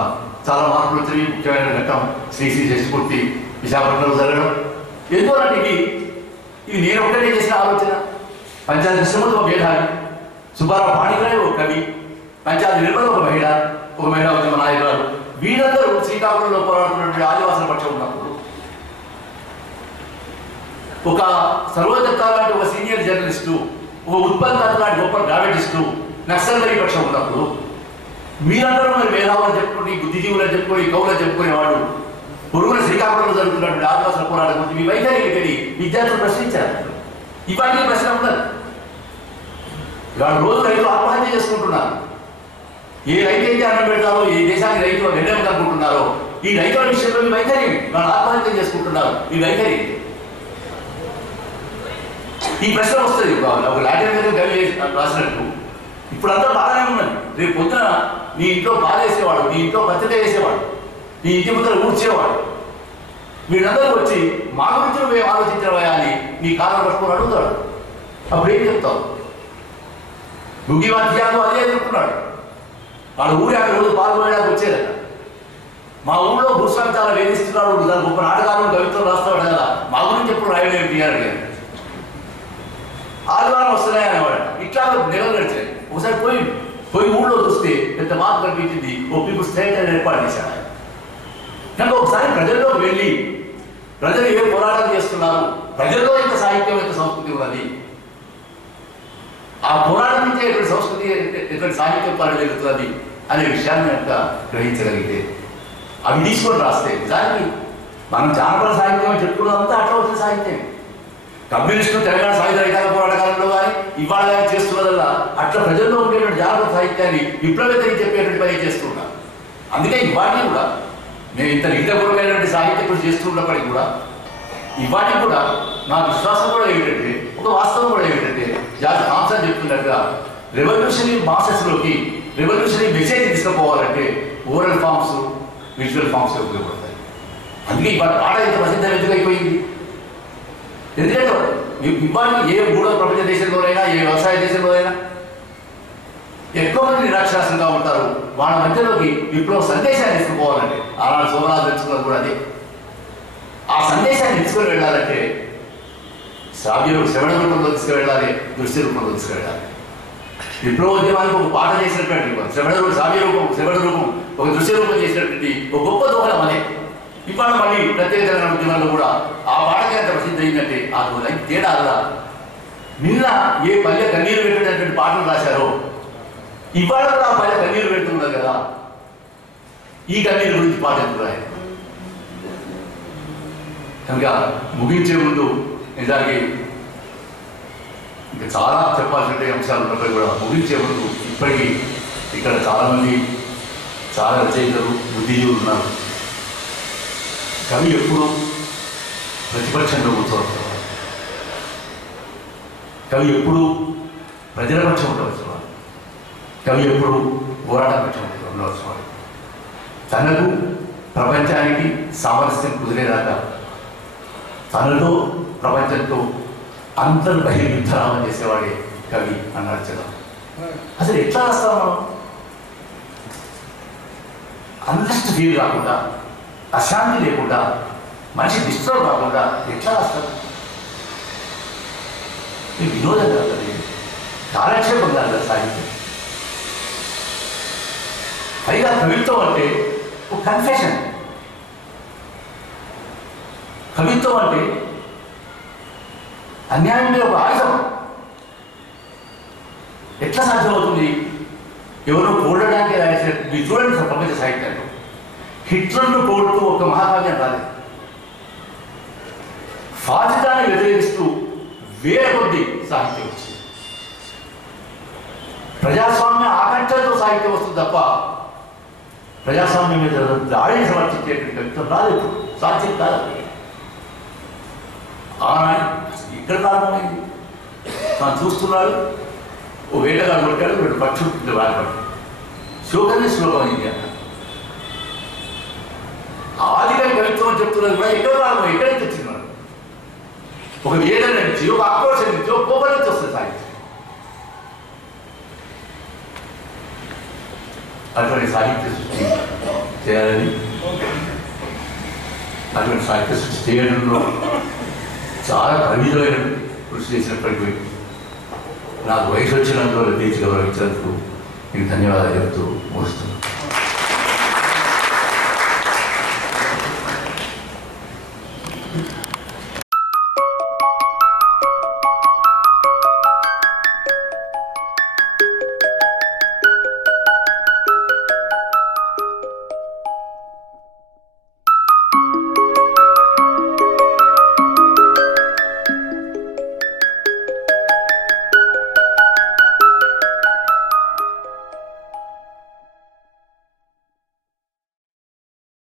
చాలా మార్పులు వచ్చినాయి. ముఖ్యమైన ఘట్టం శ్రీశ్రీ శశిపూర్తి విశాఖపట్నంలో జరగడం. ఎందుకంటే ఇది నేను ఒకటే చేసిన ఆలోచన. పంచాయతీ కృష్ణమూర్తి ఒక మేధావి, సుబ్బారావు పాణిగ్రాహి ఒక కవి, పంచాయతీ నిర్మల ఒక మహిళా ఉద్యమ నాయకురాలు, వీళ్ళందరూ శ్రీకాకుళంలో పోరాడుతున్నటువంటి ఆదివాసుల పక్షం ఉన్నప్పుడు ఒక సర్వదత్త లాంటి ఒక సీనియర్ జర్నలిస్టు, ఒక ఉత్పన్న లాంటి గొప్ప గ్రావిటిస్టు నక్సల్ పక్షం ఉన్నప్పుడు మీరందరూ మరి మేధావులు చెప్పుకొని, బుద్ధిజీవులను చెప్పుకొని, కవులను చెప్పుకునేవాడు పొరుగున శ్రీకాకుళంలో జరుగుతున్నటువంటి ఆదివాసుల పోరాటం గురించి మీ వైఖరి విద్యార్థులు ప్రశ్నించారు. ఇవన్నీ ప్రశ్న ఉండదు. ఇవాళ రోజు రైతులు ఆత్మహత్య చేసుకుంటున్నారు. ఏ రైతు అయితే అన్నం పెడతారో, ఏ దేశానికి రైతులు వెంటనే అనుకుంటున్నారో, ఈ రైతుల విషయంలో మీ వైఖరి వాళ్ళు ఆత్మహత్య చేసుకుంటున్నారు. ఈ వైఖరి ఈ ప్రశ్న వస్తుంది. ఒక లాటిన్ కవి రాసినట్టు ఇప్పుడు అంతా బాగానే ఉన్నది. రేపు పొద్దున నీ ఇంట్లో బాధ వేసేవాడు, నీ ఇంట్లో పత్రిక వేసేవాడు, నీ ఇంటి ముందర ఊడ్చేవాడు, వీళ్ళందరూ వచ్చి మా గురించి నువ్వేం ఆలోచించవా అని నీ కాలం పట్టుకొని అడుగుతాడు. అప్పుడు ఏం చెప్తావు? గుగ్గి వాద్యాలు అదే ఎదుర్కొన్నాడు. వాడు ఊరి అక్కడ రోజు పాల్గొనడానికి వచ్చేదట. మా ఊళ్ళో భూస్వామి చాలా వేధిస్తున్నాడు, దాని గొప్ప నాటకాలను కవిత్వం రాస్తాడు కదా, మా గురించి ఎప్పుడు రాయలేదు అడిగారు. ఆదివారం వస్తున్నాయి అనేవాడు. ఇట్లా నెలలు గడిచాయి. ఒకసారి పోయి ఊళ్ళో చూస్తే పెద్ద మార్పు కనిపించింది. ఓ పీపుల్స్ థియేటర్ ఏర్పాటు చేశాడు. కనుక ఒకసారి ప్రజల్లోకి వెళ్ళి ప్రజలు ఏ పోరాటం చేస్తున్నారు, ప్రజల్లో ఎంత సాహిత్యం, ఎంత సంస్కృతి ఉన్నది, ఆ పోరాటం నుంచే ఎటువంటి సంస్కృతి, ఎటువంటి సాహిత్యం పరగలుగుతుంది అనే విషయాన్ని కనుక గ్రహించగలిగితే, అవి తీసుకొని రాస్తే నిజానికి మనం జానపద సాహిత్యం అని చెప్పుకున్నదంతా అట్లా వచ్చిన సాహిత్యం. కమ్యూనిస్టులు తెలంగాణ సాహిత్య రైతాల పోరాటకాలంలో కానీ ఇవాళ కానీ చేస్తున్నదల్లా అట్లా ప్రజల్లో ఉండేటువంటి జానపద సాహిత్యాన్ని విప్లవేతని చెప్పేటువంటి పని చేస్తున్నారు. అందుకే ఇవాటిని కూడా మేము ఇంత లిఖితపూర్వకమైనటువంటి సాహిత్యం కూడా చేస్తున్నప్పటికీ కూడా ఇవాటిని కూడా నా విశ్వాసం కూడా ఏమిటంటే, ఒక వాస్తవం కూడా ఏమిటంటే, జార్జ్ థామ్సన్ చెప్తున్నట్టుగా రెవల్యూషనరీ మాసెస్లోకి రెవల్యూషనరీ మెసేజ్ తీసుకుపోవాలంటే ఓరల్ ఫామ్స్, విజువల్ ఫామ్స్ ఉపయోగపడతాయి. అందుకే ఇవాళ పాట ఇంత ప్రసిద్ధం ఎందుకు అయిపోయింది? ఎందుకంటే ఇవాళ ఏ మూడో ప్రపంచ దేశంలోనైనా, ఏ వ్యవసాయ దేశంలోనైనా ఎక్కువ మంది నిరాక్షరాస్యంగా ఉంటారు. వాళ్ళ మధ్యలోకి విప్లవ సందేశాన్ని తీసుకుపోవాలంటే, ఆనాడు సోమనాథ్ తెలుసుకున్నది కూడా అదే. ఆ సందేశాన్ని తీసుకుని వెళ్ళాలంటే శ్రవణ రూపంలో తీసుకువెళ్ళాలి, దృశ్య రూపంలో తీసుకువెళ్ళాలి. విప్లవోద్యమానికి ఒక పాట చేసినటువంటి శ్రవణ రూపం ఒక దృశ్య రూపం చేసినటువంటి ఒక గొప్ప దోహదం అనే. ఇవాళ మళ్ళీ ప్రత్యేక తెలంగాణ ఉద్యమాల్లో కూడా ఆ పాటకి అంత ప్రసిద్ధి అయిందంటే ఆ తేడా అలా. నిన్న ఏ పల్లె కన్నీరు పెట్టేటటువంటి పాటలు రాశారో ఇవాళ కూడా ఆ పల్లె కన్నీరు పెడుతున్నారు కదా, ఈ కన్నీరు గురించి పాట ఎందుకు రాయాలి? కనుక ముగించే ముందు నిజానికి ఇంకా చాలా చెప్పాల్సిన అంశాలు ఉన్నప్పటికీ కూడా ముగించే ముందు ఇప్పటికీ ఇక్కడ చాలామంది చాలా రచయితలు, బుద్ధిజీవులు ఉన్నారు. కవి ఎప్పుడు ప్రతిపక్షంలో కూర్చోవచ్చు, కవి ఎప్పుడు ప్రజల పక్షం ఉండవచ్చు, కవి ఎప్పుడు పోరాట పక్షం ఉండవచ్చు. తనకు ప్రపంచానికి సామరస్యం కుదిరేదాకా తనతో ప్రపంచంతో అంతర్బహిర్యుద్ధరామం చేసేవాడే కవి అన్నాడు కదా. అసలు ఎట్లా రాస్తాం మనం? అన్రెస్ట్ ఫీల్ కాకుండా, అశాంతి లేకుండా, మనిషి డిస్టర్బ్ కాకుండా ఎట్లా రాస్తారు? వినోదం కాదు, కాలక్షేపం కాదు కదా సాహిత్యం. పైగా కవిత్వం అంటే ఒక కన్ఫెషన్. కవిత్వం అంటే అన్యాయం మీద ఒక ఆయుధం. ఎట్లా సాధ్యమవుతుంది? ఎవరు పోడడానికి రాసిన మీరు చూడండి సార్, ప్రపంచ సాహిత్యంలో హిట్లర్ను పోడుతూ ఒక మహాకావ్యం రాలేదు. ఫాసిజాన్ని వ్యతిరేకిస్తూ వేల కొద్ది సాహిత్యం వచ్చింది. ప్రజాస్వామ్య ఆకాంక్షలతో సాహిత్యం వస్తుంది తప్ప ప్రజాస్వామ్యం మీద దాడిని సమర్పించేటువంటి కవిత్వం రాలేదు, సాధ్యం కాదు. ఆనాడు ఇక్కడ ప్రారంభమైంది. తాను చూస్తున్నాడు, ఓ వేటగాడు కొట్టాడు, వీడు పక్షులు బాధపడ్డాడు, శోకమే శ్లోకమైంది అన్న. ఆదిగా కవిత్వం చెప్తున్నది కూడా ఎక్కడ ప్రారంభం, ఎక్కడి నుంచి వచ్చింది? ఒక వేదన నుంచి, ఒక ఆక్రోశం నుంచి, ఒక కోపం నుంచి వస్తుంది సాహిత్యం. అటువంటి సాహిత్య సృష్టి చేయాలని, అటువంటి సాహిత్య సృష్టి చేయడంలో చాలా ఖరీదైన కృషి చేసినప్పటికీ నాకు వయసు వచ్చినందువల్ల తీర్చి గౌరవించినందుకు మీకు ధన్యవాదాలు చెప్తూ ముగిస్తున్నాను.